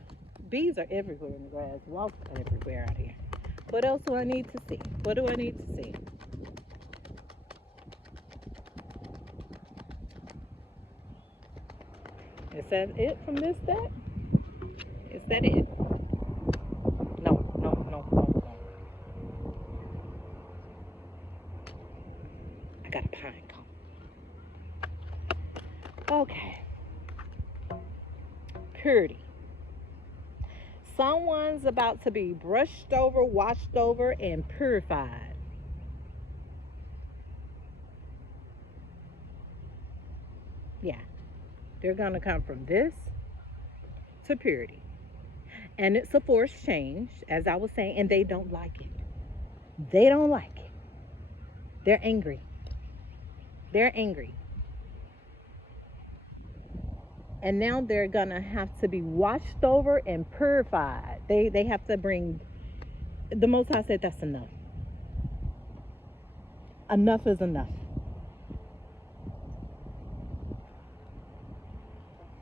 Bees are everywhere in the grass. Wasps are everywhere out here. What else do I need to see? What do I need to see? Is that it from this deck? Is that it? No. I got a pine cone. Okay. Purity. Someone's about to be brushed over, washed over, and purified. Yeah. They're going to come from this to purity. And it's a forced change, as I was saying, and they don't like it. They don't like it. They're angry. They're angry. And now they're going to have to be washed over and purified. They have to bring, the Most High said that's enough. Enough is enough.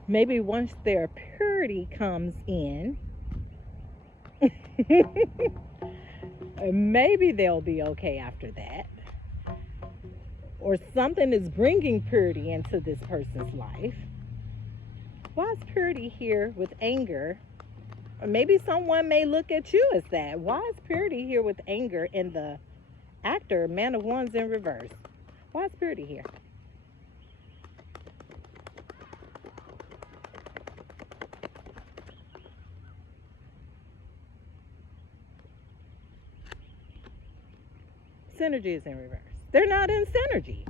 Maybe once their purity comes in, maybe they'll be okay after that. Or something is bringing purity into this person's life. Why is purity here with anger? Or maybe someone may look at you as that. Why is purity here with anger in the Actor, man of wands in reverse. Why is Purity here? Synergy is in reverse. They're not in synergy.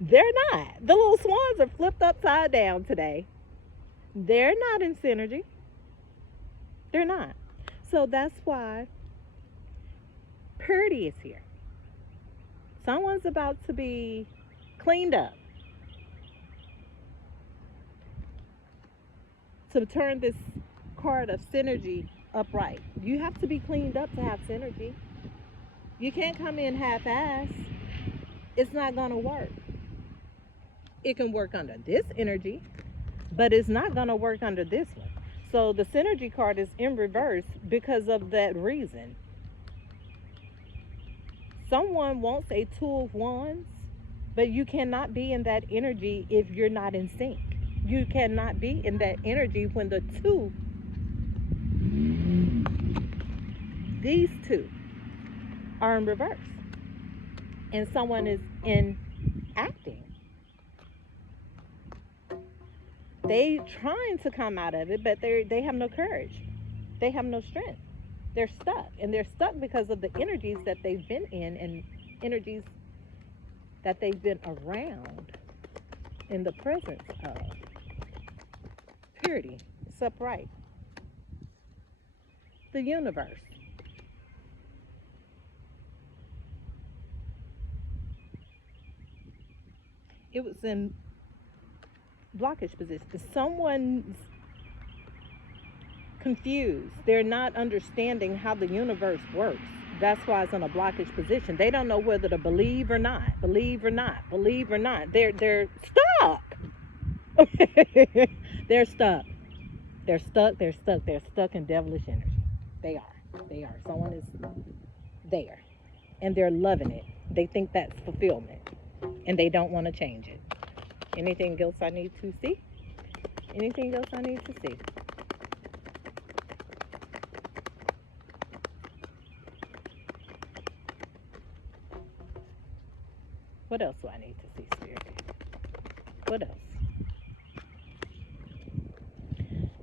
They're not. The little swans are flipped upside down today. They're not in synergy. They're not. So that's why Purdy is here. Someone's about to be cleaned up to turn this card of synergy upright. You have to be cleaned up to have synergy. You can't come in half-ass. It's not going to work. It can work under this energy, but it's not going to work under this one. So the synergy card is in reverse because of that reason. Someone wants a two of wands, but you cannot be in that energy if you're not in sync. You cannot be in that energy when the two, these two, are in reverse. And someone is in acting. They trying to come out of it, but they have no courage. They have no strength. They're stuck. And they're stuck because of the energies that they've been in and energies that they've been around in the presence of. Purity. It's upright. The universe. It was in blockage position. Someone's confused. They're not understanding how the universe works. That's why it's in a blockage position. They don't know whether to believe or not. Believe or not. Believe or not. They're stuck. They're stuck. They're stuck. They're stuck. They're stuck in devilish energy. They are. They are. Someone is there. And they're loving it. They think that's fulfillment. And they don't want to change it. Anything else I need to see? Anything else I need to see? What else do I need to see, Spirit? What else?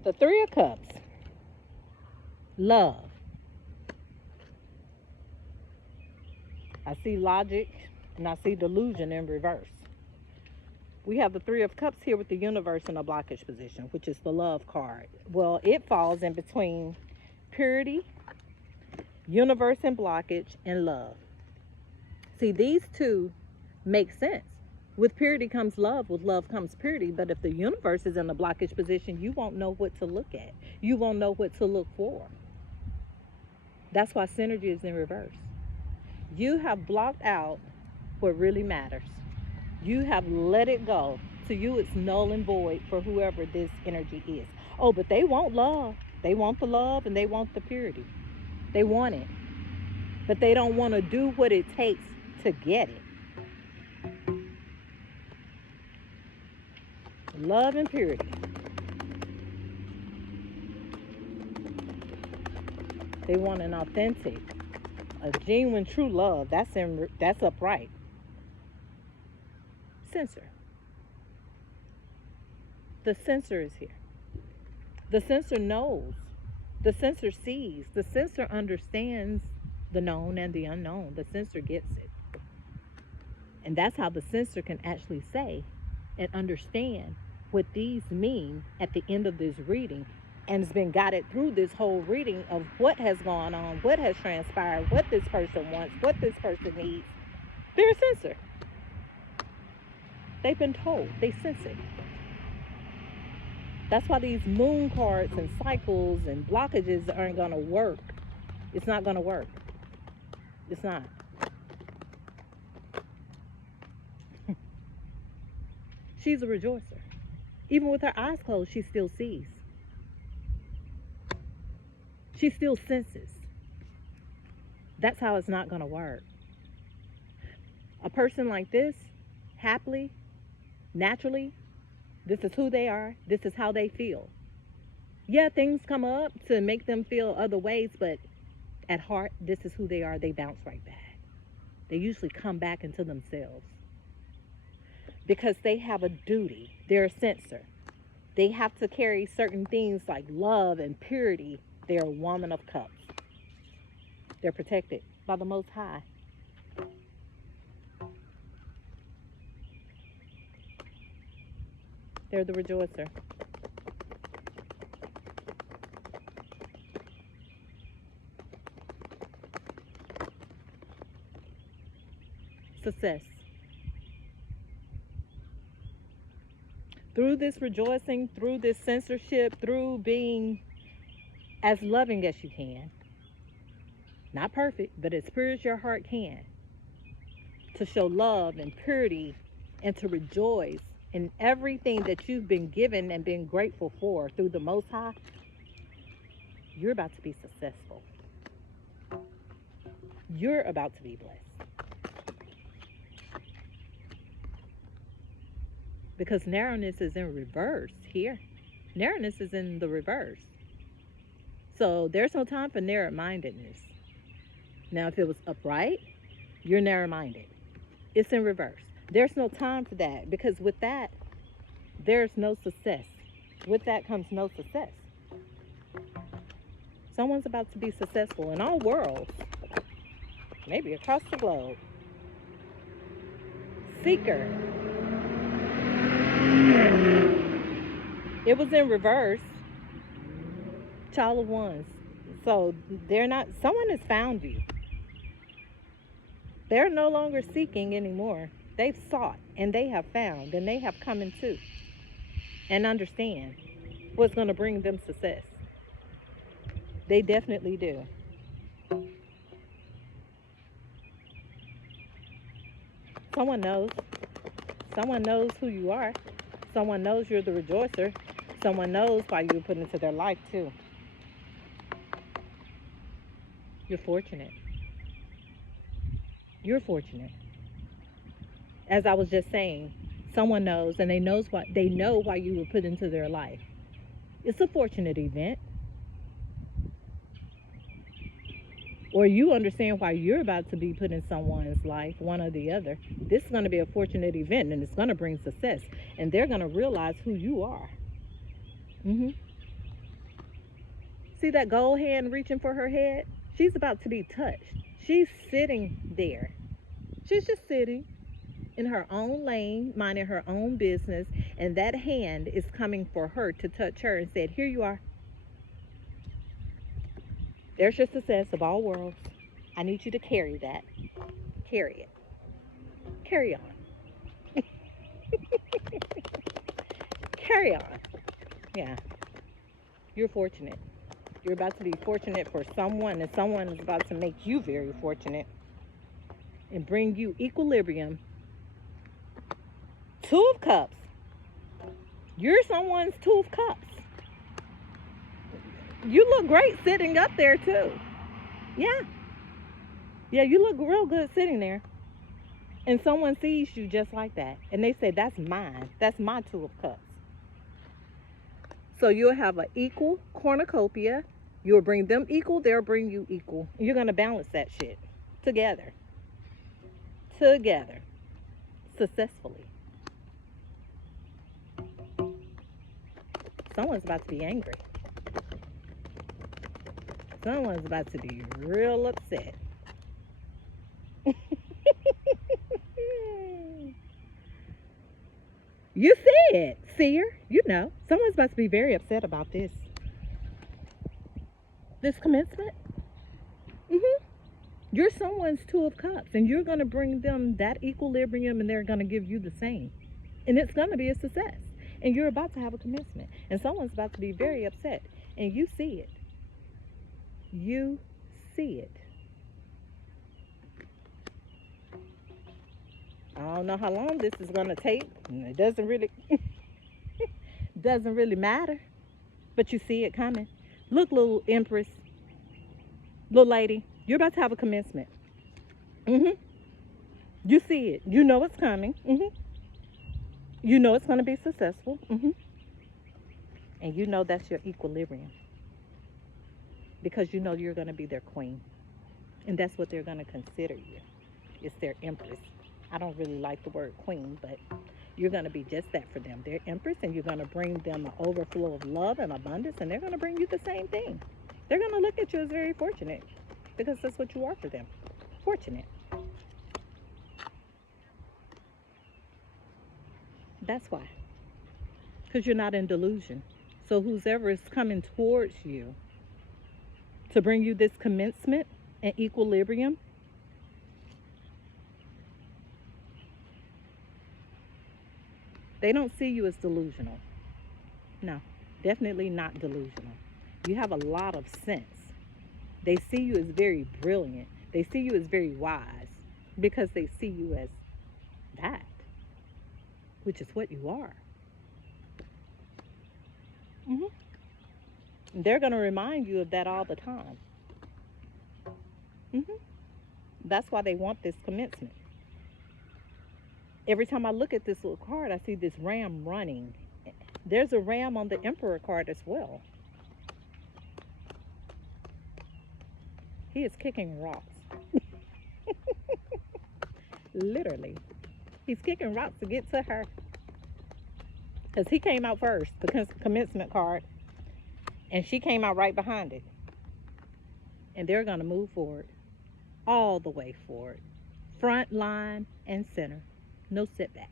The Three of Cups. Love. I see logic and I see delusion in reverse. We have the Three of Cups here with the universe in a blockage position, which is the love card. Well, it falls in between purity, universe in blockage, and love. See, these two make sense. With purity comes love, with love comes purity. But if the universe is in a blockage position, you won't know what to look at. You won't know what to look for. That's why synergy is in reverse. You have blocked out what really matters. You have let it go. To you, it's null and void for whoever this energy is. Oh, but they want love. They want the love and they want the purity. They want it. But they don't want to do what it takes to get it. Love and purity. They want an authentic, a genuine, true love. That's upright. Censor. The censor is here. The censor knows. The censor sees. The censor understands the known and the unknown. The censor gets it. And that's how the censor can actually say and understand what these mean at the end of this reading, and has been guided through this whole reading of what has gone on, what has transpired, what this person wants, what this person needs. They're a censor. They've been told. They sense it. That's why these moon cards and cycles and blockages aren't going to work. It's not going to work. It's not. She's a rejoicer. Even with her eyes closed, she still sees. She still senses. That's how it's not going to work. A person like this, happily, naturally, this is who they are. This is how they feel. Yeah, things come up to make them feel other ways, but At heart, this is who they are. They bounce right back. They usually come back into themselves because they have a duty. They're a sensor. They have to carry certain things like love and purity. They're a woman of cups. They're protected by the Most High. They're the rejoicer. Success. Through this rejoicing, through this censorship, through being as loving as you can, not perfect, but as pure as your heart can, to show love and purity and to rejoice in everything that you've been given and been grateful for through the Most High, you're about to be successful. You're about to be blessed. Because narrowness is in reverse here. Narrowness is in the reverse. So there's no time for narrow-mindedness. Now, if it was upright, you're narrow-minded. It's in reverse. There's no time for that, because with that, there's no success. With that comes no success. Someone's about to be successful in all worlds, maybe across the globe. Seeker. It was in reverse. Child of ones. So they're not, someone has found you. They're no longer seeking anymore. They've sought and they have found and they have come into and understand what's going to bring them success. They definitely do. Someone knows. Someone knows who you are. Someone knows you're the rejoicer. Someone knows why you were put into their life too. You're fortunate. You're fortunate. As I was just saying, someone knows, and they know why you were put into their life. It's a fortunate event. Or you understand why you're about to be put in someone's life, one or the other. This is going to be a fortunate event, and it's going to bring success. And they're going to realize who you are. See that gold hand reaching for her head? She's about to be touched. She's sitting there. She's just sitting in her own lane, minding her own business, and that hand is coming for her to touch her and said, here you are. There's your success of all worlds. I need you to carry that. Carry it. Carry on. Carry on. Yeah. You're fortunate. You're about to be fortunate for someone, and someone is about to make you very fortunate and bring you equilibrium. Two of Cups. You're someone's Two of Cups. You look great sitting up there too. Yeah. Yeah, you look real good sitting there. And someone sees you just like that. And they say, that's mine. That's my Two of Cups. So you'll have an equal cornucopia. You'll bring them equal. They'll bring you equal. And you're going to balance that shit together. Together. Successfully. Someone's about to be angry. Someone's about to be real upset. You see it, seer. You know, someone's about to be very upset about this. This commencement. You're someone's Two of Cups, and you're going to bring them that equilibrium, and they're going to give you the same. And it's going to be a success. And you're about to have a commencement, and someone's about to be very upset, and you see it. You see it. I don't know how long this is going to take. It doesn't really matter. But you see it coming. Look, little empress, little lady, you're about to have a commencement. You see it. You know it's coming. You know it's going to be successful. And you know that's your equilibrium. Because you know you're going to be their queen. And that's what they're going to consider you. It's their empress. I don't really like the word queen, but you're going to be just that for them. They're empress, and you're going to bring them an overflow of love and abundance, and they're going to bring you the same thing. They're going to look at you as very fortunate because that's what you are for them. Fortunate. That's why. Because you're not in delusion. So whoever is coming towards you to bring you this commencement and equilibrium, they don't see you as delusional. No, definitely not delusional. You have a lot of sense. They see you as very brilliant. They see you as very wise because they see you as that, which is what you are. hmm They're going to remind you of that all the time. hmm That's why they want this commencement. Every time I look at this little card, I see this ram running. There's a ram on the Emperor card as well. He is kicking rocks. Literally. He's kicking rocks to get to her. Because he came out first, the commencement card. And she came out right behind it. And they're going to move forward. All the way forward. Front, line, and center. No setbacks.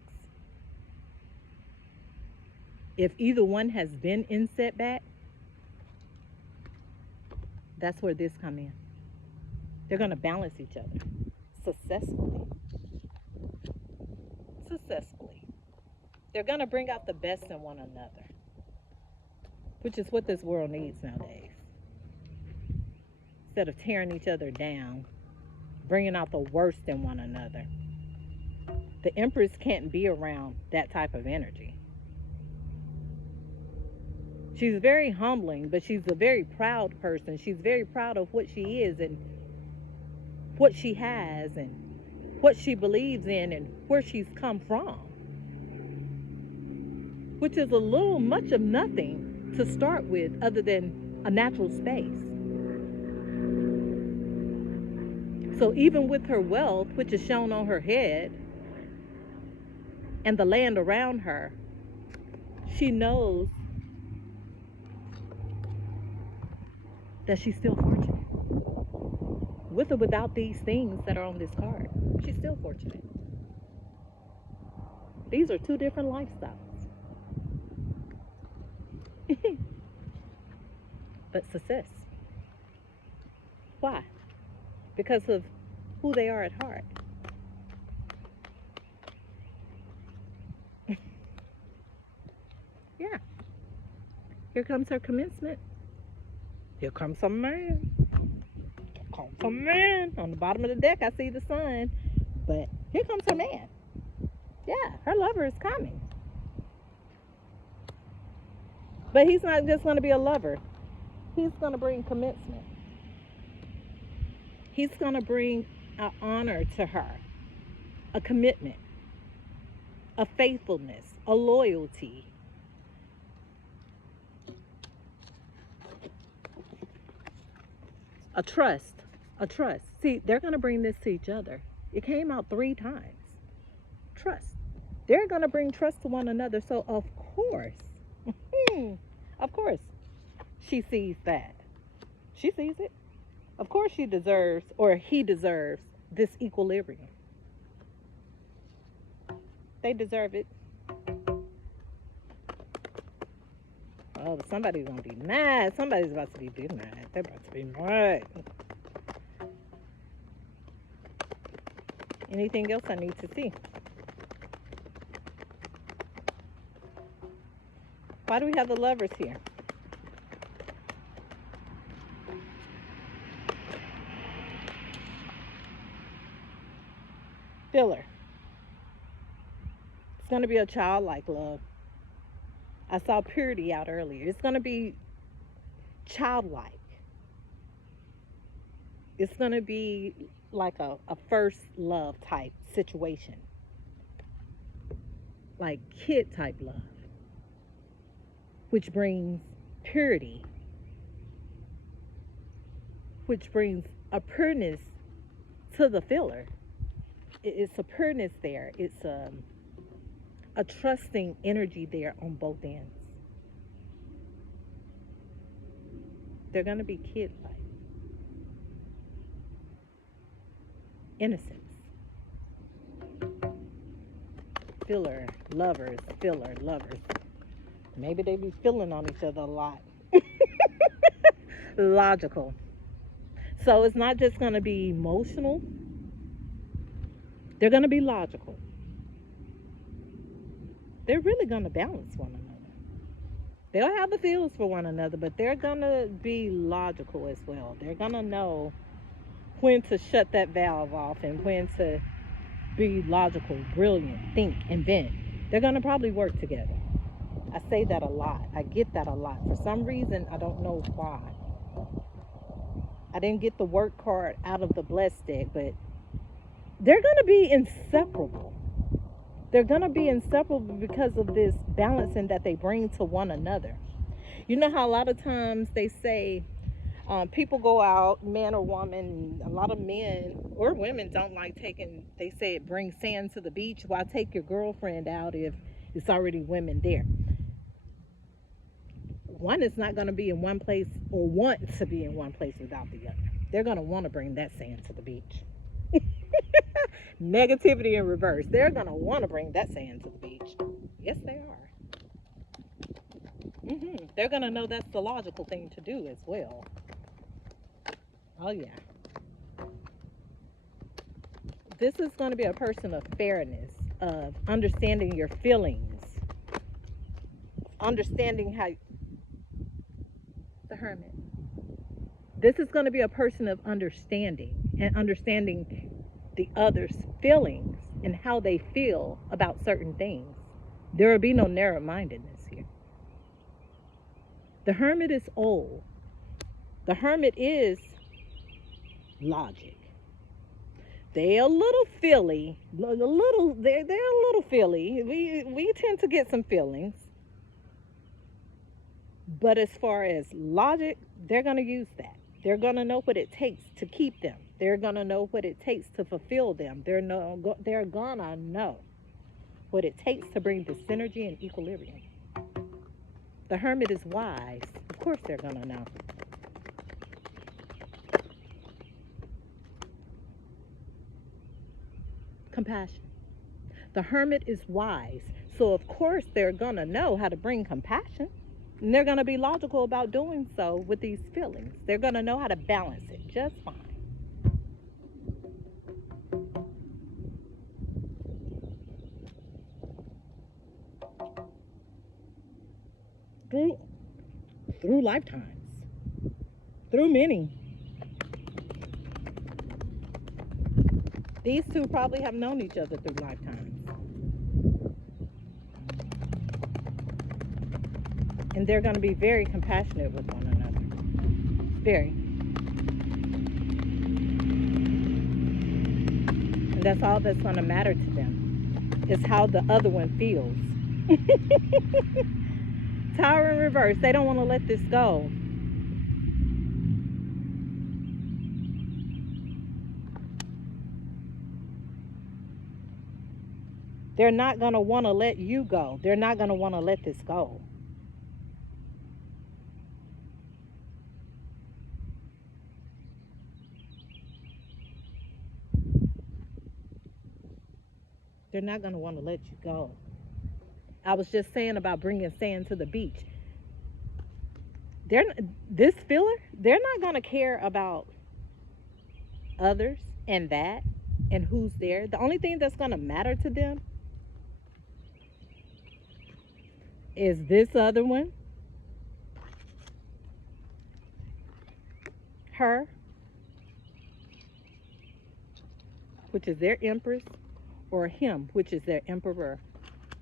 If either one has been in setback, that's where this come in. They're going to balance each other successfully. Successfully. They're going to bring out the best in one another, which is what this world needs nowadays. Instead of tearing each other down, bringing out the worst in one another. The Empress can't be around that type of energy. She's very humbling, but she's a very proud person. She's very proud of what she is and what she has and what she believes in and where she's come from, which is a little much of nothing to start with other than a natural space. So even with her wealth, which is shown on her head, and the land around her, she knows that she's still fortunate. With or without these things that are on this card, she's still fortunate. These are two different lifestyles. But success. Why? Because of who they are at heart. Yeah. Here comes her commencement. Here comes some man. Here comes some man. On the bottom of the deck, I see the sun. But here comes her man. Yeah, her lover is coming. But he's not just going to be a lover. He's going to bring commencement. He's going to bring an honor to her, a commitment, a faithfulness, a loyalty. A trust. See, they're going to bring this to each other. It came out 3 times. Trust. They're going to bring trust to one another. So, of course, she sees that. She sees it. Of course, she deserves, or he deserves, this equilibrium. They deserve it. Oh, but somebody's going to be mad. Somebody's about to be mad. They're about to be mad. Anything else I need to see? Why do we have the lovers here? Filler. It's going to be a childlike love. I saw purity out earlier. It's going to be childlike. It's going to be like a first love type situation. Like kid type love. Which brings purity. Which brings a pureness to the filler. It's a pureness there. It's a trusting energy there on both ends. They're going to be kid-like. Innocence. Filler lovers, filler lovers. Maybe they be feeling on each other a lot. Logical. So it's not just going to be emotional. They're going to be logical. They're really going to balance one another. They'll have the feels for one another, but they're going to be logical as well. They're going to know when to shut that valve off and when to be logical, brilliant, think, invent. They're going to probably work together. I say that a lot. I get that a lot. For some reason, I don't know why. I didn't get the work card out of the blessed deck, but they're going to be inseparable. They're going to be inseparable because of this balancing that they bring to one another. You know how a lot of times they say people go out, man or woman, a lot of men or women don't like taking, they say it brings sand to the beach. Why take your girlfriend out if it's already women there? One is not going to be in one place or want to be in one place without the other. They're going to want to bring that sand to the beach. Negativity in reverse. They're going to want to bring that sand to the beach. Yes, they are. They're going to know that's the logical thing to do as well. Oh, yeah. This is going to be a person of fairness, of understanding your feelings, understanding how... The Hermit. This is going to be a person of understanding and understanding the other's feelings and how they feel about certain things. There will be no narrow-mindedness here. The Hermit is old. The Hermit is logic. They're a little feely. They're a little feely. We tend to get some feelings. But as far as logic, they're going to use that. They're going to know what it takes to keep them. They're going to know what it takes to fulfill them. They're going to know what it takes to bring the synergy and equilibrium. The Hermit is wise. Of course they're going to know. Compassion. The Hermit is wise. So of course they're going to know how to bring compassion. And they're going to be logical about doing so with these feelings. They're going to know how to balance it just fine. Through lifetimes. Through many. These two probably have known each other through lifetimes. And they're going to be very compassionate with one another. Very. And that's all that's going to matter to them, is how the other one feels. Tower in reverse. They don't want to let this go. They're not going to want to let you go. They're not going to want to let this go. They're not going to want to let you go. I was just saying about bringing sand to the beach. This filler, they're not going to care about others and that and who's there. The only thing that's going to matter to them is this other one, her, which is their empress, or him, which is their emperor.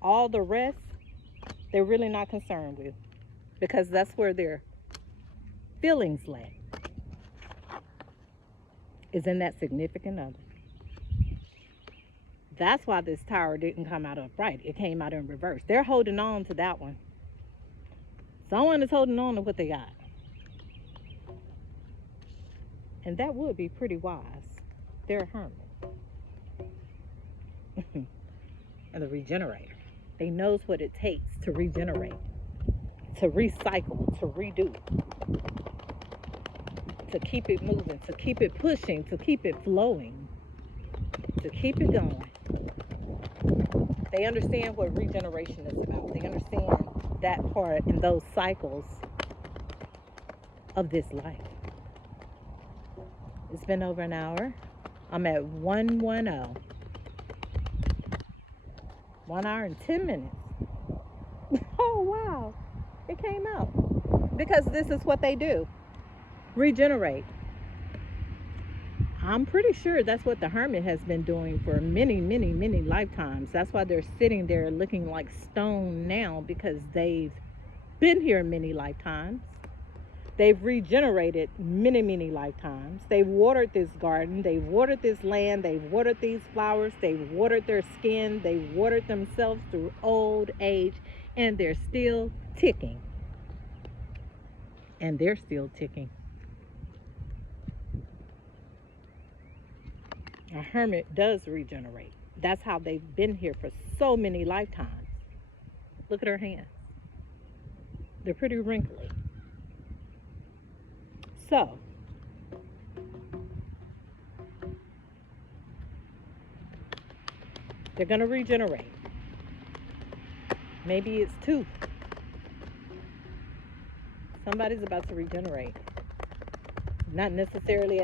All the rest, they're really not concerned with, because that's where their feelings lay, is in that significant other. That's why this tower didn't come out upright. It came out in reverse. They're holding on to that one. Someone is holding on to what they got. And that would be pretty wise. They're a hermit and the regenerator. They knows what it takes to regenerate, to recycle, to redo, to keep it moving, to keep it pushing, to keep it flowing, to keep it going. They understand what regeneration is about. They understand that part and those cycles of this life. It's been over an hour. I'm at 110. 1 hour and 10 minutes. Oh, wow. It came out. Because this is what they do. Regenerate. I'm pretty sure that's what the hermit has been doing for many, many, many lifetimes. That's why they're sitting there looking like stone now, because they've been here many lifetimes. They've regenerated many, many lifetimes. They've watered this garden. They've watered this land. They've watered these flowers. They've watered their skin. They've watered themselves through old age. And they're still ticking. And they're still ticking. A hermit does regenerate. That's how they've been here for so many lifetimes. Look at her hands. They're pretty wrinkly. So, they're going to regenerate. Maybe it's two. Somebody's about to regenerate. Not necessarily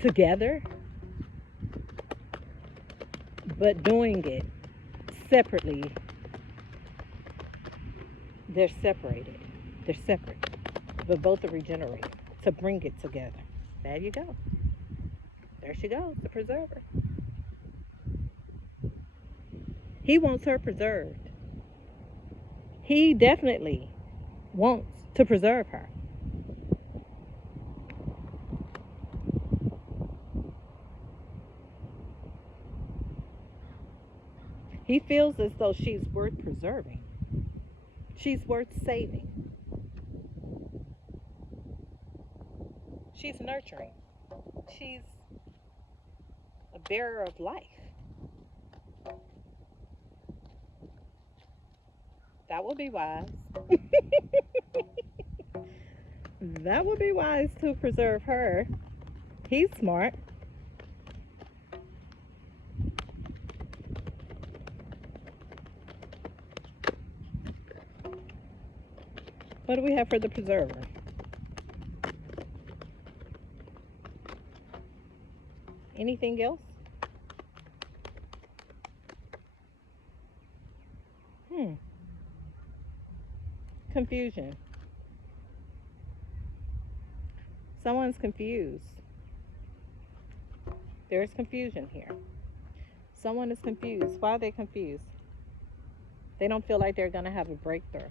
together, but doing it separately. They're separated. They're separate. But both are regenerated to bring it together. There you go. There she goes, the preserver. He wants her preserved. He definitely wants to preserve her. He feels as though she's worth preserving. She's worth saving. She's nurturing. She's a bearer of life. That would be wise. That would be wise to preserve her. He's smart. What do we have for the preserver? Anything else? Confusion. Someone's confused. There's confusion here. Someone is confused. Why are they confused? They don't feel like they're going to have a breakthrough.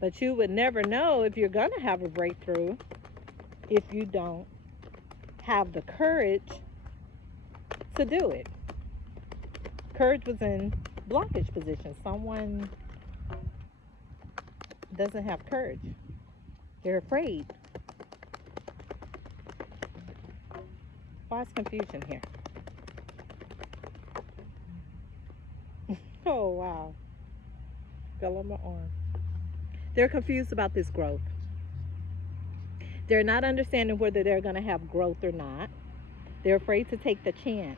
But you would never know if you're going to have a breakthrough if you don't have the courage to do it. Courage was in blockage position. Someone doesn't have courage. They're afraid. Why is confusion here? Oh, wow. Fell on my arm. They're confused about this growth. They're not understanding whether they're going to have growth or not. They're afraid to take the chance.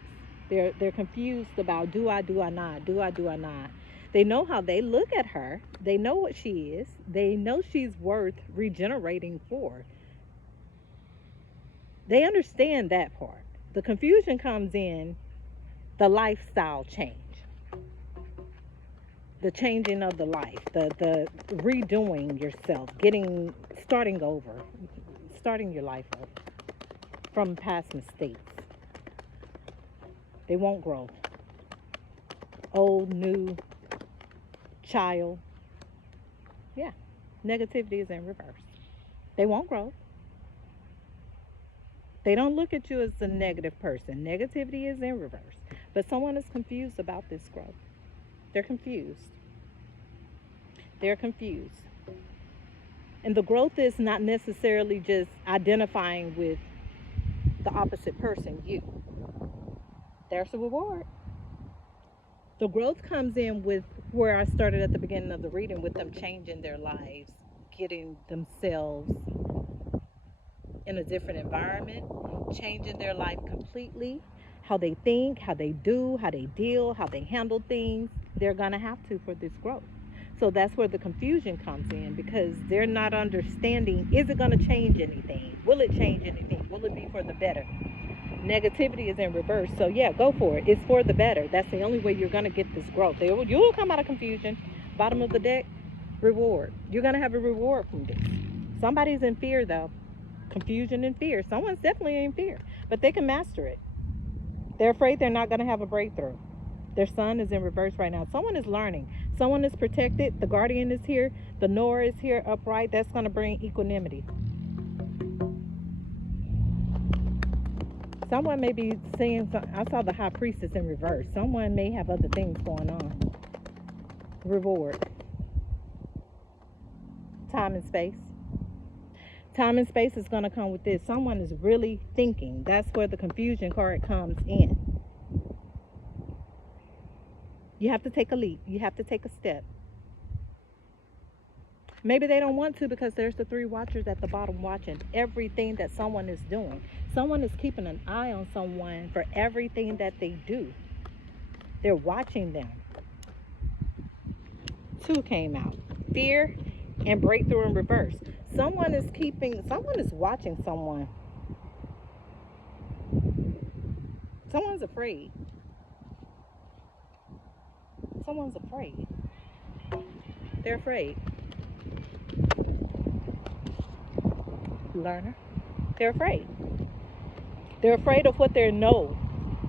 They're confused about do I not, do I not. They know how they look at her. They know what she is. They know she's worth regenerating for. They understand that part. The confusion comes in the lifestyle change. The changing of the life, the redoing yourself, starting over, starting your life over from past mistakes. They won't grow. Old, new, child. Yeah, negativity is in reverse. They won't grow. They don't look at you as a negative person. Negativity is in reverse. But someone is confused about this growth. They're confused. They're confused. And the growth is not necessarily just identifying with the opposite person, you. There's the reward. The growth comes in with where I started at the beginning of the reading, with them changing their lives, getting themselves in a different environment, changing their life completely, how they think, how they do, how they deal, how they handle things. They're going to have to for this growth. So that's where the confusion comes in, because they're not understanding, is it going to change anything? Will it change anything? Will it be for the better? Negativity is in reverse. So yeah, go for it. It's for the better. That's the only way you're going to get this growth. You will come out of confusion. Bottom of the deck, reward. You're going to have a reward from this. Somebody's in fear though. Confusion and fear. Someone's definitely in fear, but they can master it. They're afraid they're not going to have a breakthrough. Their sun is in reverse right now. Someone is learning. Someone is protected. The guardian is here. The knower is here upright. That's going to bring equanimity. Someone may be seeing, I saw the high priestess in reverse. Someone may have other things going on. Reward. Time and space. Time and space is going to come with this. Someone is really thinking. That's where the confusion card comes in. You have to take a leap. You have to take a step. Maybe they don't want to, because there's the 3 watchers at the bottom watching everything that someone is doing. Someone is keeping an eye on someone for everything that they do. They're watching them. 2 came out. Fear and breakthrough in reverse. Someone is watching someone. Someone's afraid. Someone's afraid. They're afraid. Learner. They're afraid. They're afraid of what they know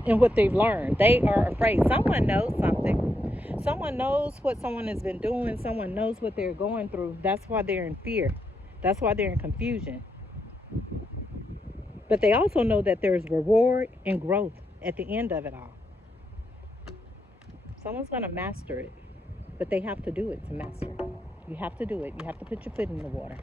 and what they've learned. They are afraid. Someone knows something. Someone knows what someone has been doing. Someone knows what they're going through. That's why they're in fear. That's why they're in confusion. But they also know that there's reward and growth at the end of it all. Someone's going to master it, but they have to do it to master it. You have to do it. You have to put your foot in the water.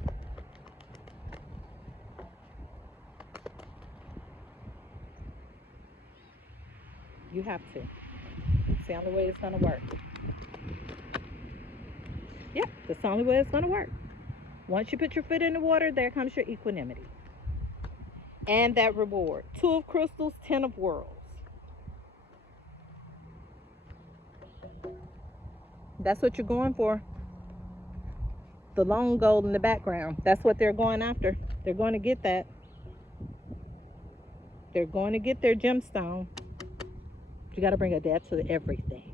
You have to. It's the only way it's going to work. Yeah, that's the only way it's going to work. Once you put your foot in the water, there comes your equanimity. And that reward. 2 of crystals, 10 of worlds. That's what you're going for. The lone gold in the background. That's what they're going after. They're going to get that. They're going to get their gemstone. You got to bring a death to everything.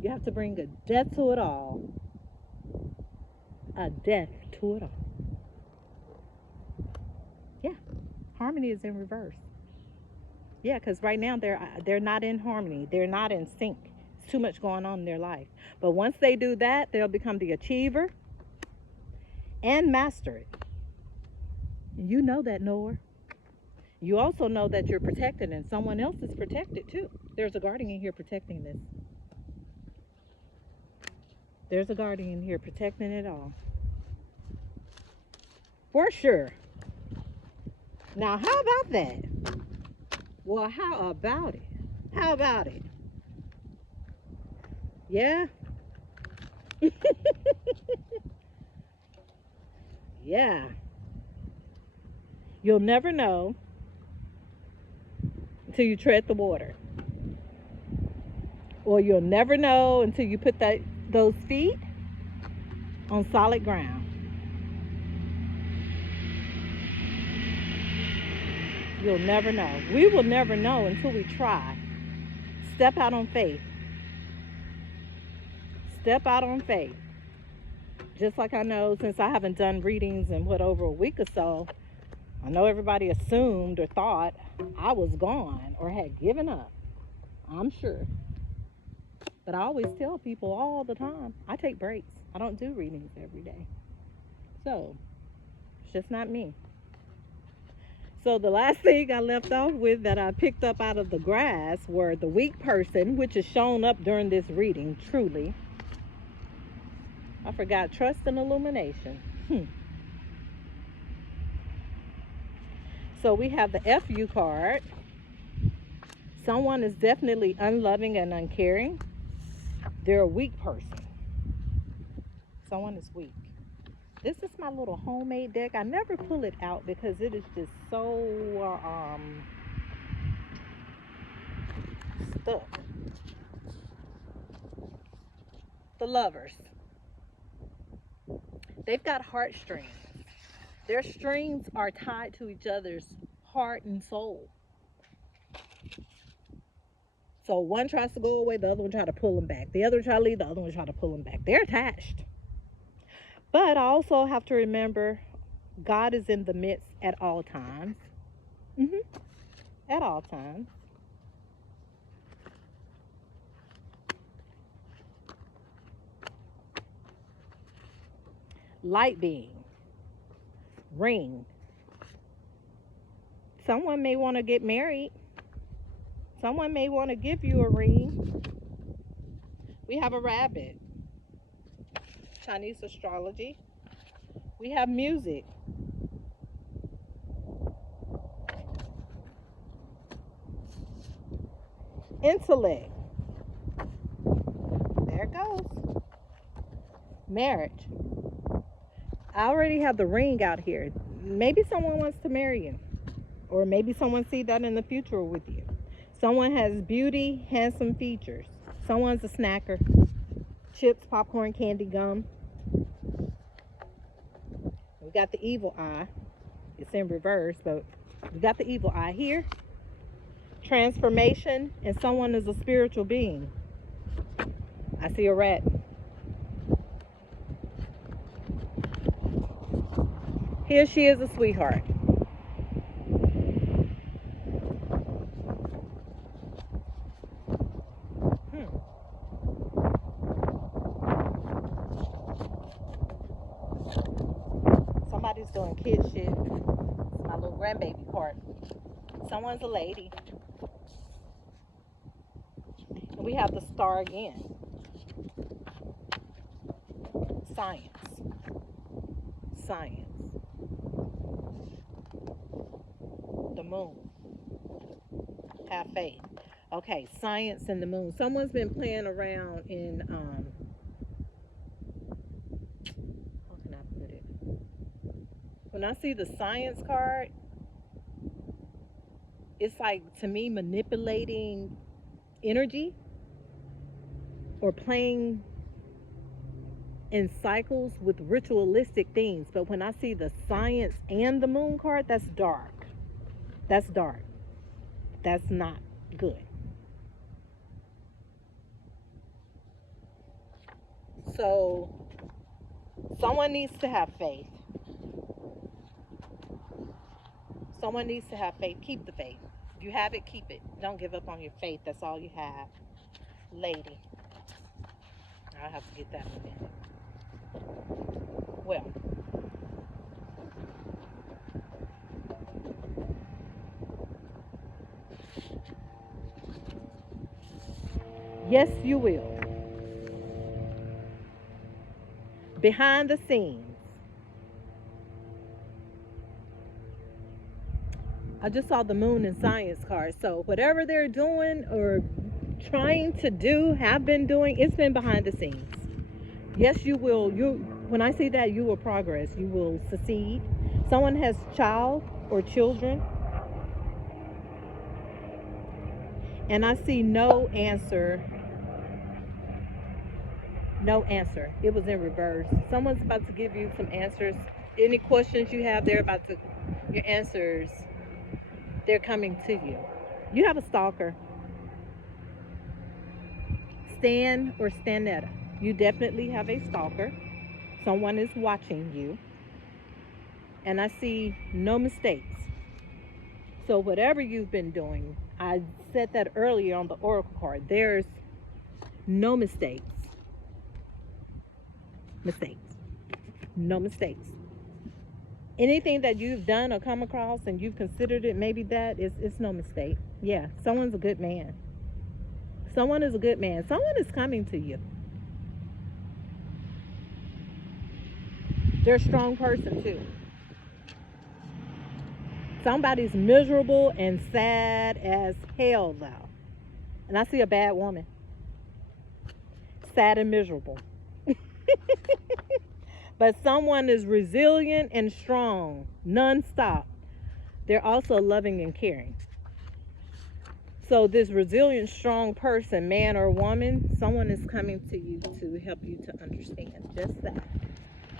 You have to bring a death to it all. A death to it all. Yeah. Harmony is in reverse. Yeah, because right now they're not in harmony. They're not in sync. It's too much going on in their life. But once they do that, they'll become the achiever and master it. You know that, knower. You also know that you're protected, and someone else is protected too. There's a guardian here protecting this. There's a guardian here protecting it all. For sure. Now, how about that? Well, how about it? How about it? Yeah? Yeah. You'll never know until you tread the water. Or you'll never know until you put those feet on solid ground. You'll never know. We will never know until we try. Step out on faith. Step out on faith. Just like I know, since I haven't done readings in over a week or so, I know everybody assumed or thought I was gone or had given up. I'm sure. But I always tell people all the time, I take breaks. I don't do readings every day. So, it's just not me. So the last thing I left off with that I picked up out of the grass were the weak person, which is shown up during this reading, truly. I forgot trust and illumination. Hmm. So we have the FU card. Someone is definitely unloving and uncaring. They're a weak person. Someone is weak. This is my little homemade deck. I never pull it out because it is just so stuck. The lovers. They've got heartstrings. Their strings are tied to each other's heart and soul. So one tries to go away, the other one tries to pull them back. The other try to leave, the other one try to pull them back. They're attached. But I also have to remember God is in the midst at all times. Hmm. At all times. Light being. Ring. Someone may want to get married. Someone may want to give you a ring. We have a rabbit. Chinese astrology. We have music. Intellect. There it goes. Marriage. I already have the ring out here. Maybe someone wants to marry you. Or maybe someone see that in the future with you. Someone has beauty, handsome features. Someone's a snacker. Chips, popcorn, candy, gum. We got the evil eye. It's in reverse, but we got the evil eye here. Transformation, and someone is a spiritual being. I see a rat. Here she is, a sweetheart. Somebody's doing kid shit. My little grandbaby part. Someone's a lady. And we have the star again. Science. Science. The moon. Have faith. Okay, science and the moon. Someone's been playing around in how can I put it? When I see the science card, it's like, to me, manipulating energy or playing in cycles with ritualistic things. But when I see the science and the moon card, that's dark. That's dark. That's not good. So someone needs to have faith. Someone needs to have faith. Keep the faith. If you have it, keep it. Don't give up on your faith. That's all you have. Lady. I'll have to get that in a minute. Well, yes, you will. Behind the scenes. I just saw the moon and science card. So whatever they're doing or trying to do, have been doing, it's been behind the scenes. Yes, you will. When I see that, you will progress. You will succeed. Someone has child or children. And I see no answer. No answer. It was in reverse. Someone's about to give you some answers. Any questions you have, your answers, they're coming to you. You have a stalker. Stan or Stanetta. You definitely have a stalker. Someone is watching you. And I see no mistakes. So whatever you've been doing, I said that earlier on the oracle card, there's no mistakes. No mistakes. Anything that you've done or come across and you've considered it, maybe that is, it's no mistake. Yeah, someone's a good man. Someone is a good man. Someone is coming to you. They're a strong person too. Somebody's miserable and sad as hell though. And I see a bad woman. Sad and miserable. But someone is resilient and strong, non-stop. They're also loving and caring. So this resilient, strong person, man or woman, someone is coming to you to help you to understand just that.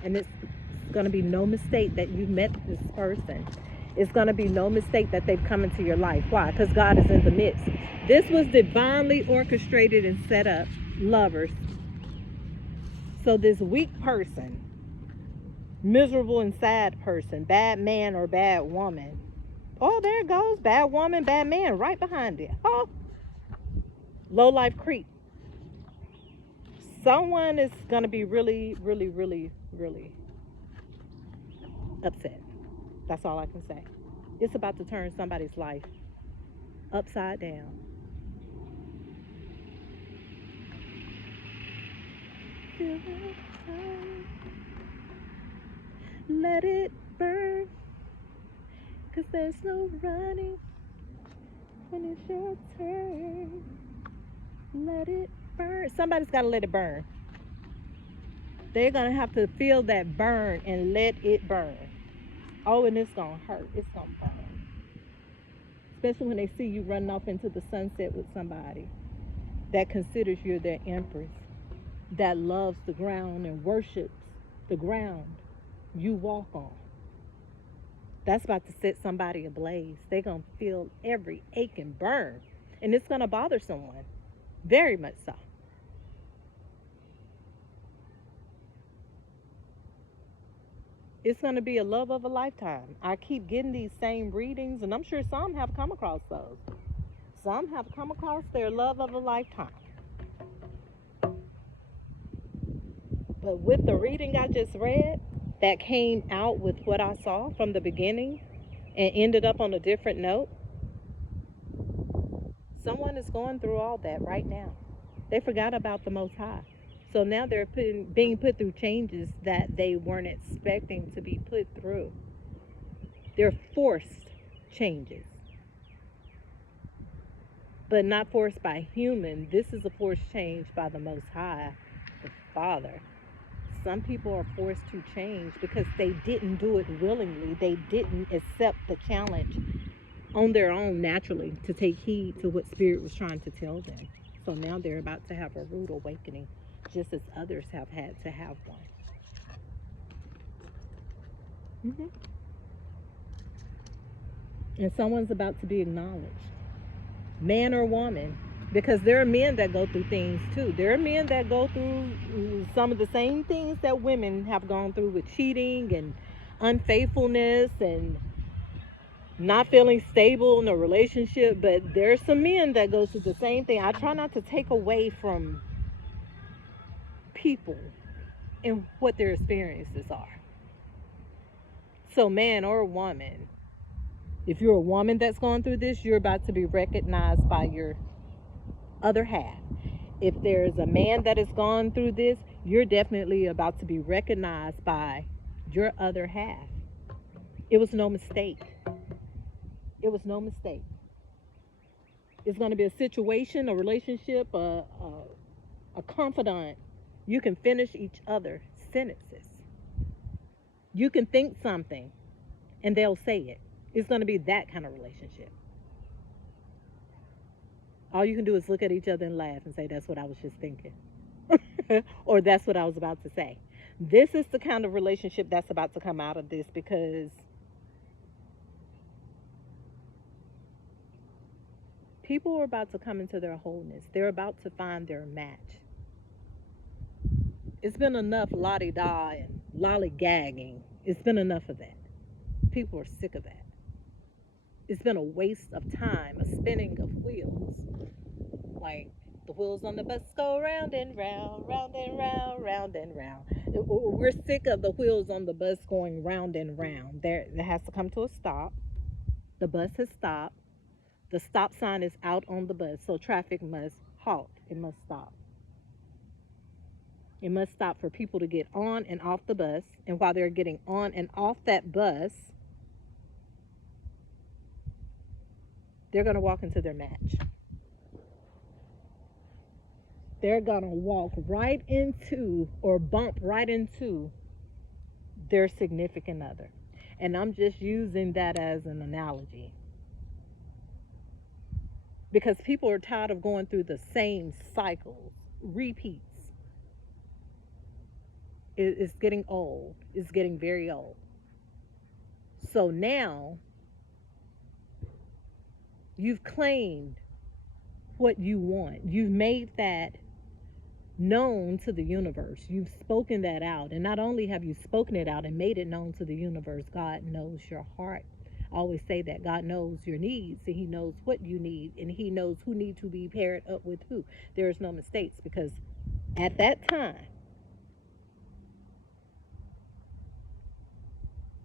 And it's going to be no mistake that you met this person. It's going to be no mistake that they've come into your life. Why? Because God is in the midst. This was divinely orchestrated and set up, lovers. So this weak person, miserable and sad person, bad man or bad woman. Oh, there it goes. Bad woman, bad man right behind it. Oh, low life creep. Someone is going to be really, really, really, really upset. That's all I can say. It's about to turn somebody's life upside down. Let it burn, 'cause there's no running when it's your turn. Let it burn. Somebody's got to let it burn. They're going to have to feel that burn and let it burn. Oh, and it's going to hurt. It's going to burn. Especially when they see you running off into the sunset with somebody that considers you their empress, that loves the ground and worships the ground you walk on. That's about to set somebody ablaze. They're going to feel every ache and burn. And it's going to bother someone. Very much so. It's going to be a love of a lifetime. I keep getting these same readings, and I'm sure some have come across those. Some have come across their love of a lifetime. But with the reading I just read, that came out with what I saw from the beginning and ended up on a different note, someone is going through all that right now. They forgot about the Most High. So now they're being put through changes that they weren't expecting to be put through. They're forced changes, but not forced by human. This is a forced change by the Most High, the Father. Some people are forced to change because they didn't do it willingly. They didn't accept the challenge on their own naturally to take heed to what Spirit was trying to tell them. So now they're about to have a rude awakening, just as others have had to have one. Mm-hmm. And someone's about to be acknowledged, man or woman, because there are men that go through things too. There are men that go through some of the same things that women have gone through with cheating and unfaithfulness and not feeling stable in a relationship. But there's some men that go through the same thing. I try not to take away from people and what their experiences are. So man or woman, if you're a woman that's going through this, you're about to be recognized by your other half. If there's a man that has gone through this, you're definitely about to be recognized by your other half. It was no mistake. It was no mistake. It's going to be a situation, a relationship, a confidant. You can finish each other's sentences. You can think something and they'll say it. It's going to be that kind of relationship. All you can do is look at each other and laugh and say, that's what I was just thinking. Or that's what I was about to say. This is the kind of relationship that's about to come out of this, because people are about to come into their wholeness. They're about to find their match. It's been enough la-di-da and lollygagging. It's been enough of that. People are sick of that. It's been a waste of time, a spinning of wheels. Like the wheels on the bus go round and round, round and round, round and round. We're sick of the wheels on the bus going round and round. There has to come to a stop. The bus has stopped. The stop sign is out on the bus, so traffic must halt. It must stop. It must stop for people to get on and off the bus. And while they're getting on and off that bus, they're going to walk into their match. They're going to walk right into or bump right into their significant other. And I'm just using that as an analogy because people are tired of going through the same cycles, repeats. It's getting old. It's getting very old. So now you've claimed what you want. You've made that known to the universe. You've spoken that out. And not only have you spoken it out and made it known to the universe, God knows your heart. I always say that God knows your needs and He knows what you need and He knows who need to be paired up with who. There is no mistakes because at that time,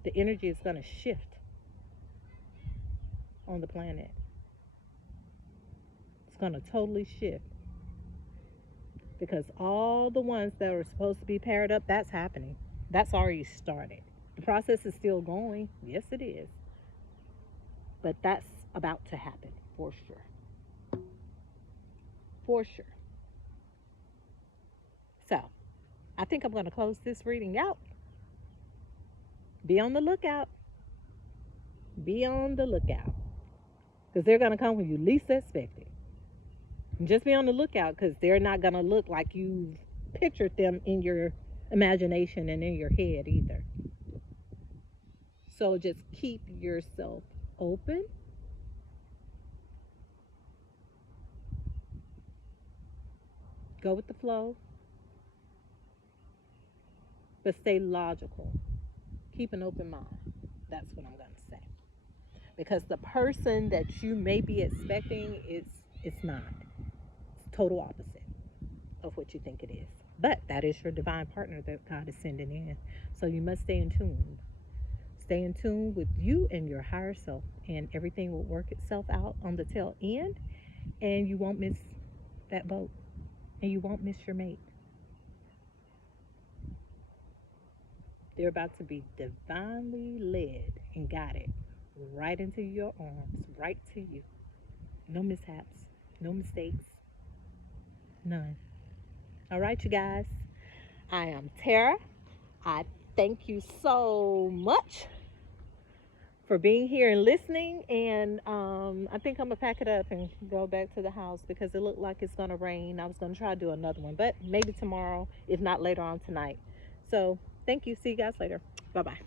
the energy is going to shift on the planet. It's going to totally shift because all the ones that are supposed to be paired up, that's happening. That's already started. The process is still going. Yes, it is. But that's about to happen for sure. For sure. So, I think I'm going to close this reading out. Be on the lookout. Be on the lookout. Because they're going to come when you least expect it. And just be on the lookout because they're not going to look like you've pictured them in your imagination and in your head either. So just keep yourself open. Go with the flow. But stay logical. Keep an open mind. That's what I'm going to say. Because the person that you may be expecting it's not. It's total opposite of what you think it is. But that is your divine partner that God is sending in. So you must stay in tune. Stay in tune with you and your higher self, and everything will work itself out on the tail end, and you won't miss that boat, and you won't miss your mate. They're about to be divinely led and guided right into your arms, right to you. No mishaps, no mistakes, none. All right, you guys. I am Tara. I thank you so much for being here and listening. And I think I'm going to pack it up and go back to the house because it looked like it's going to rain. I was going to try to do another one, but maybe tomorrow, if not later on tonight. So thank you. See you guys later. Bye-bye.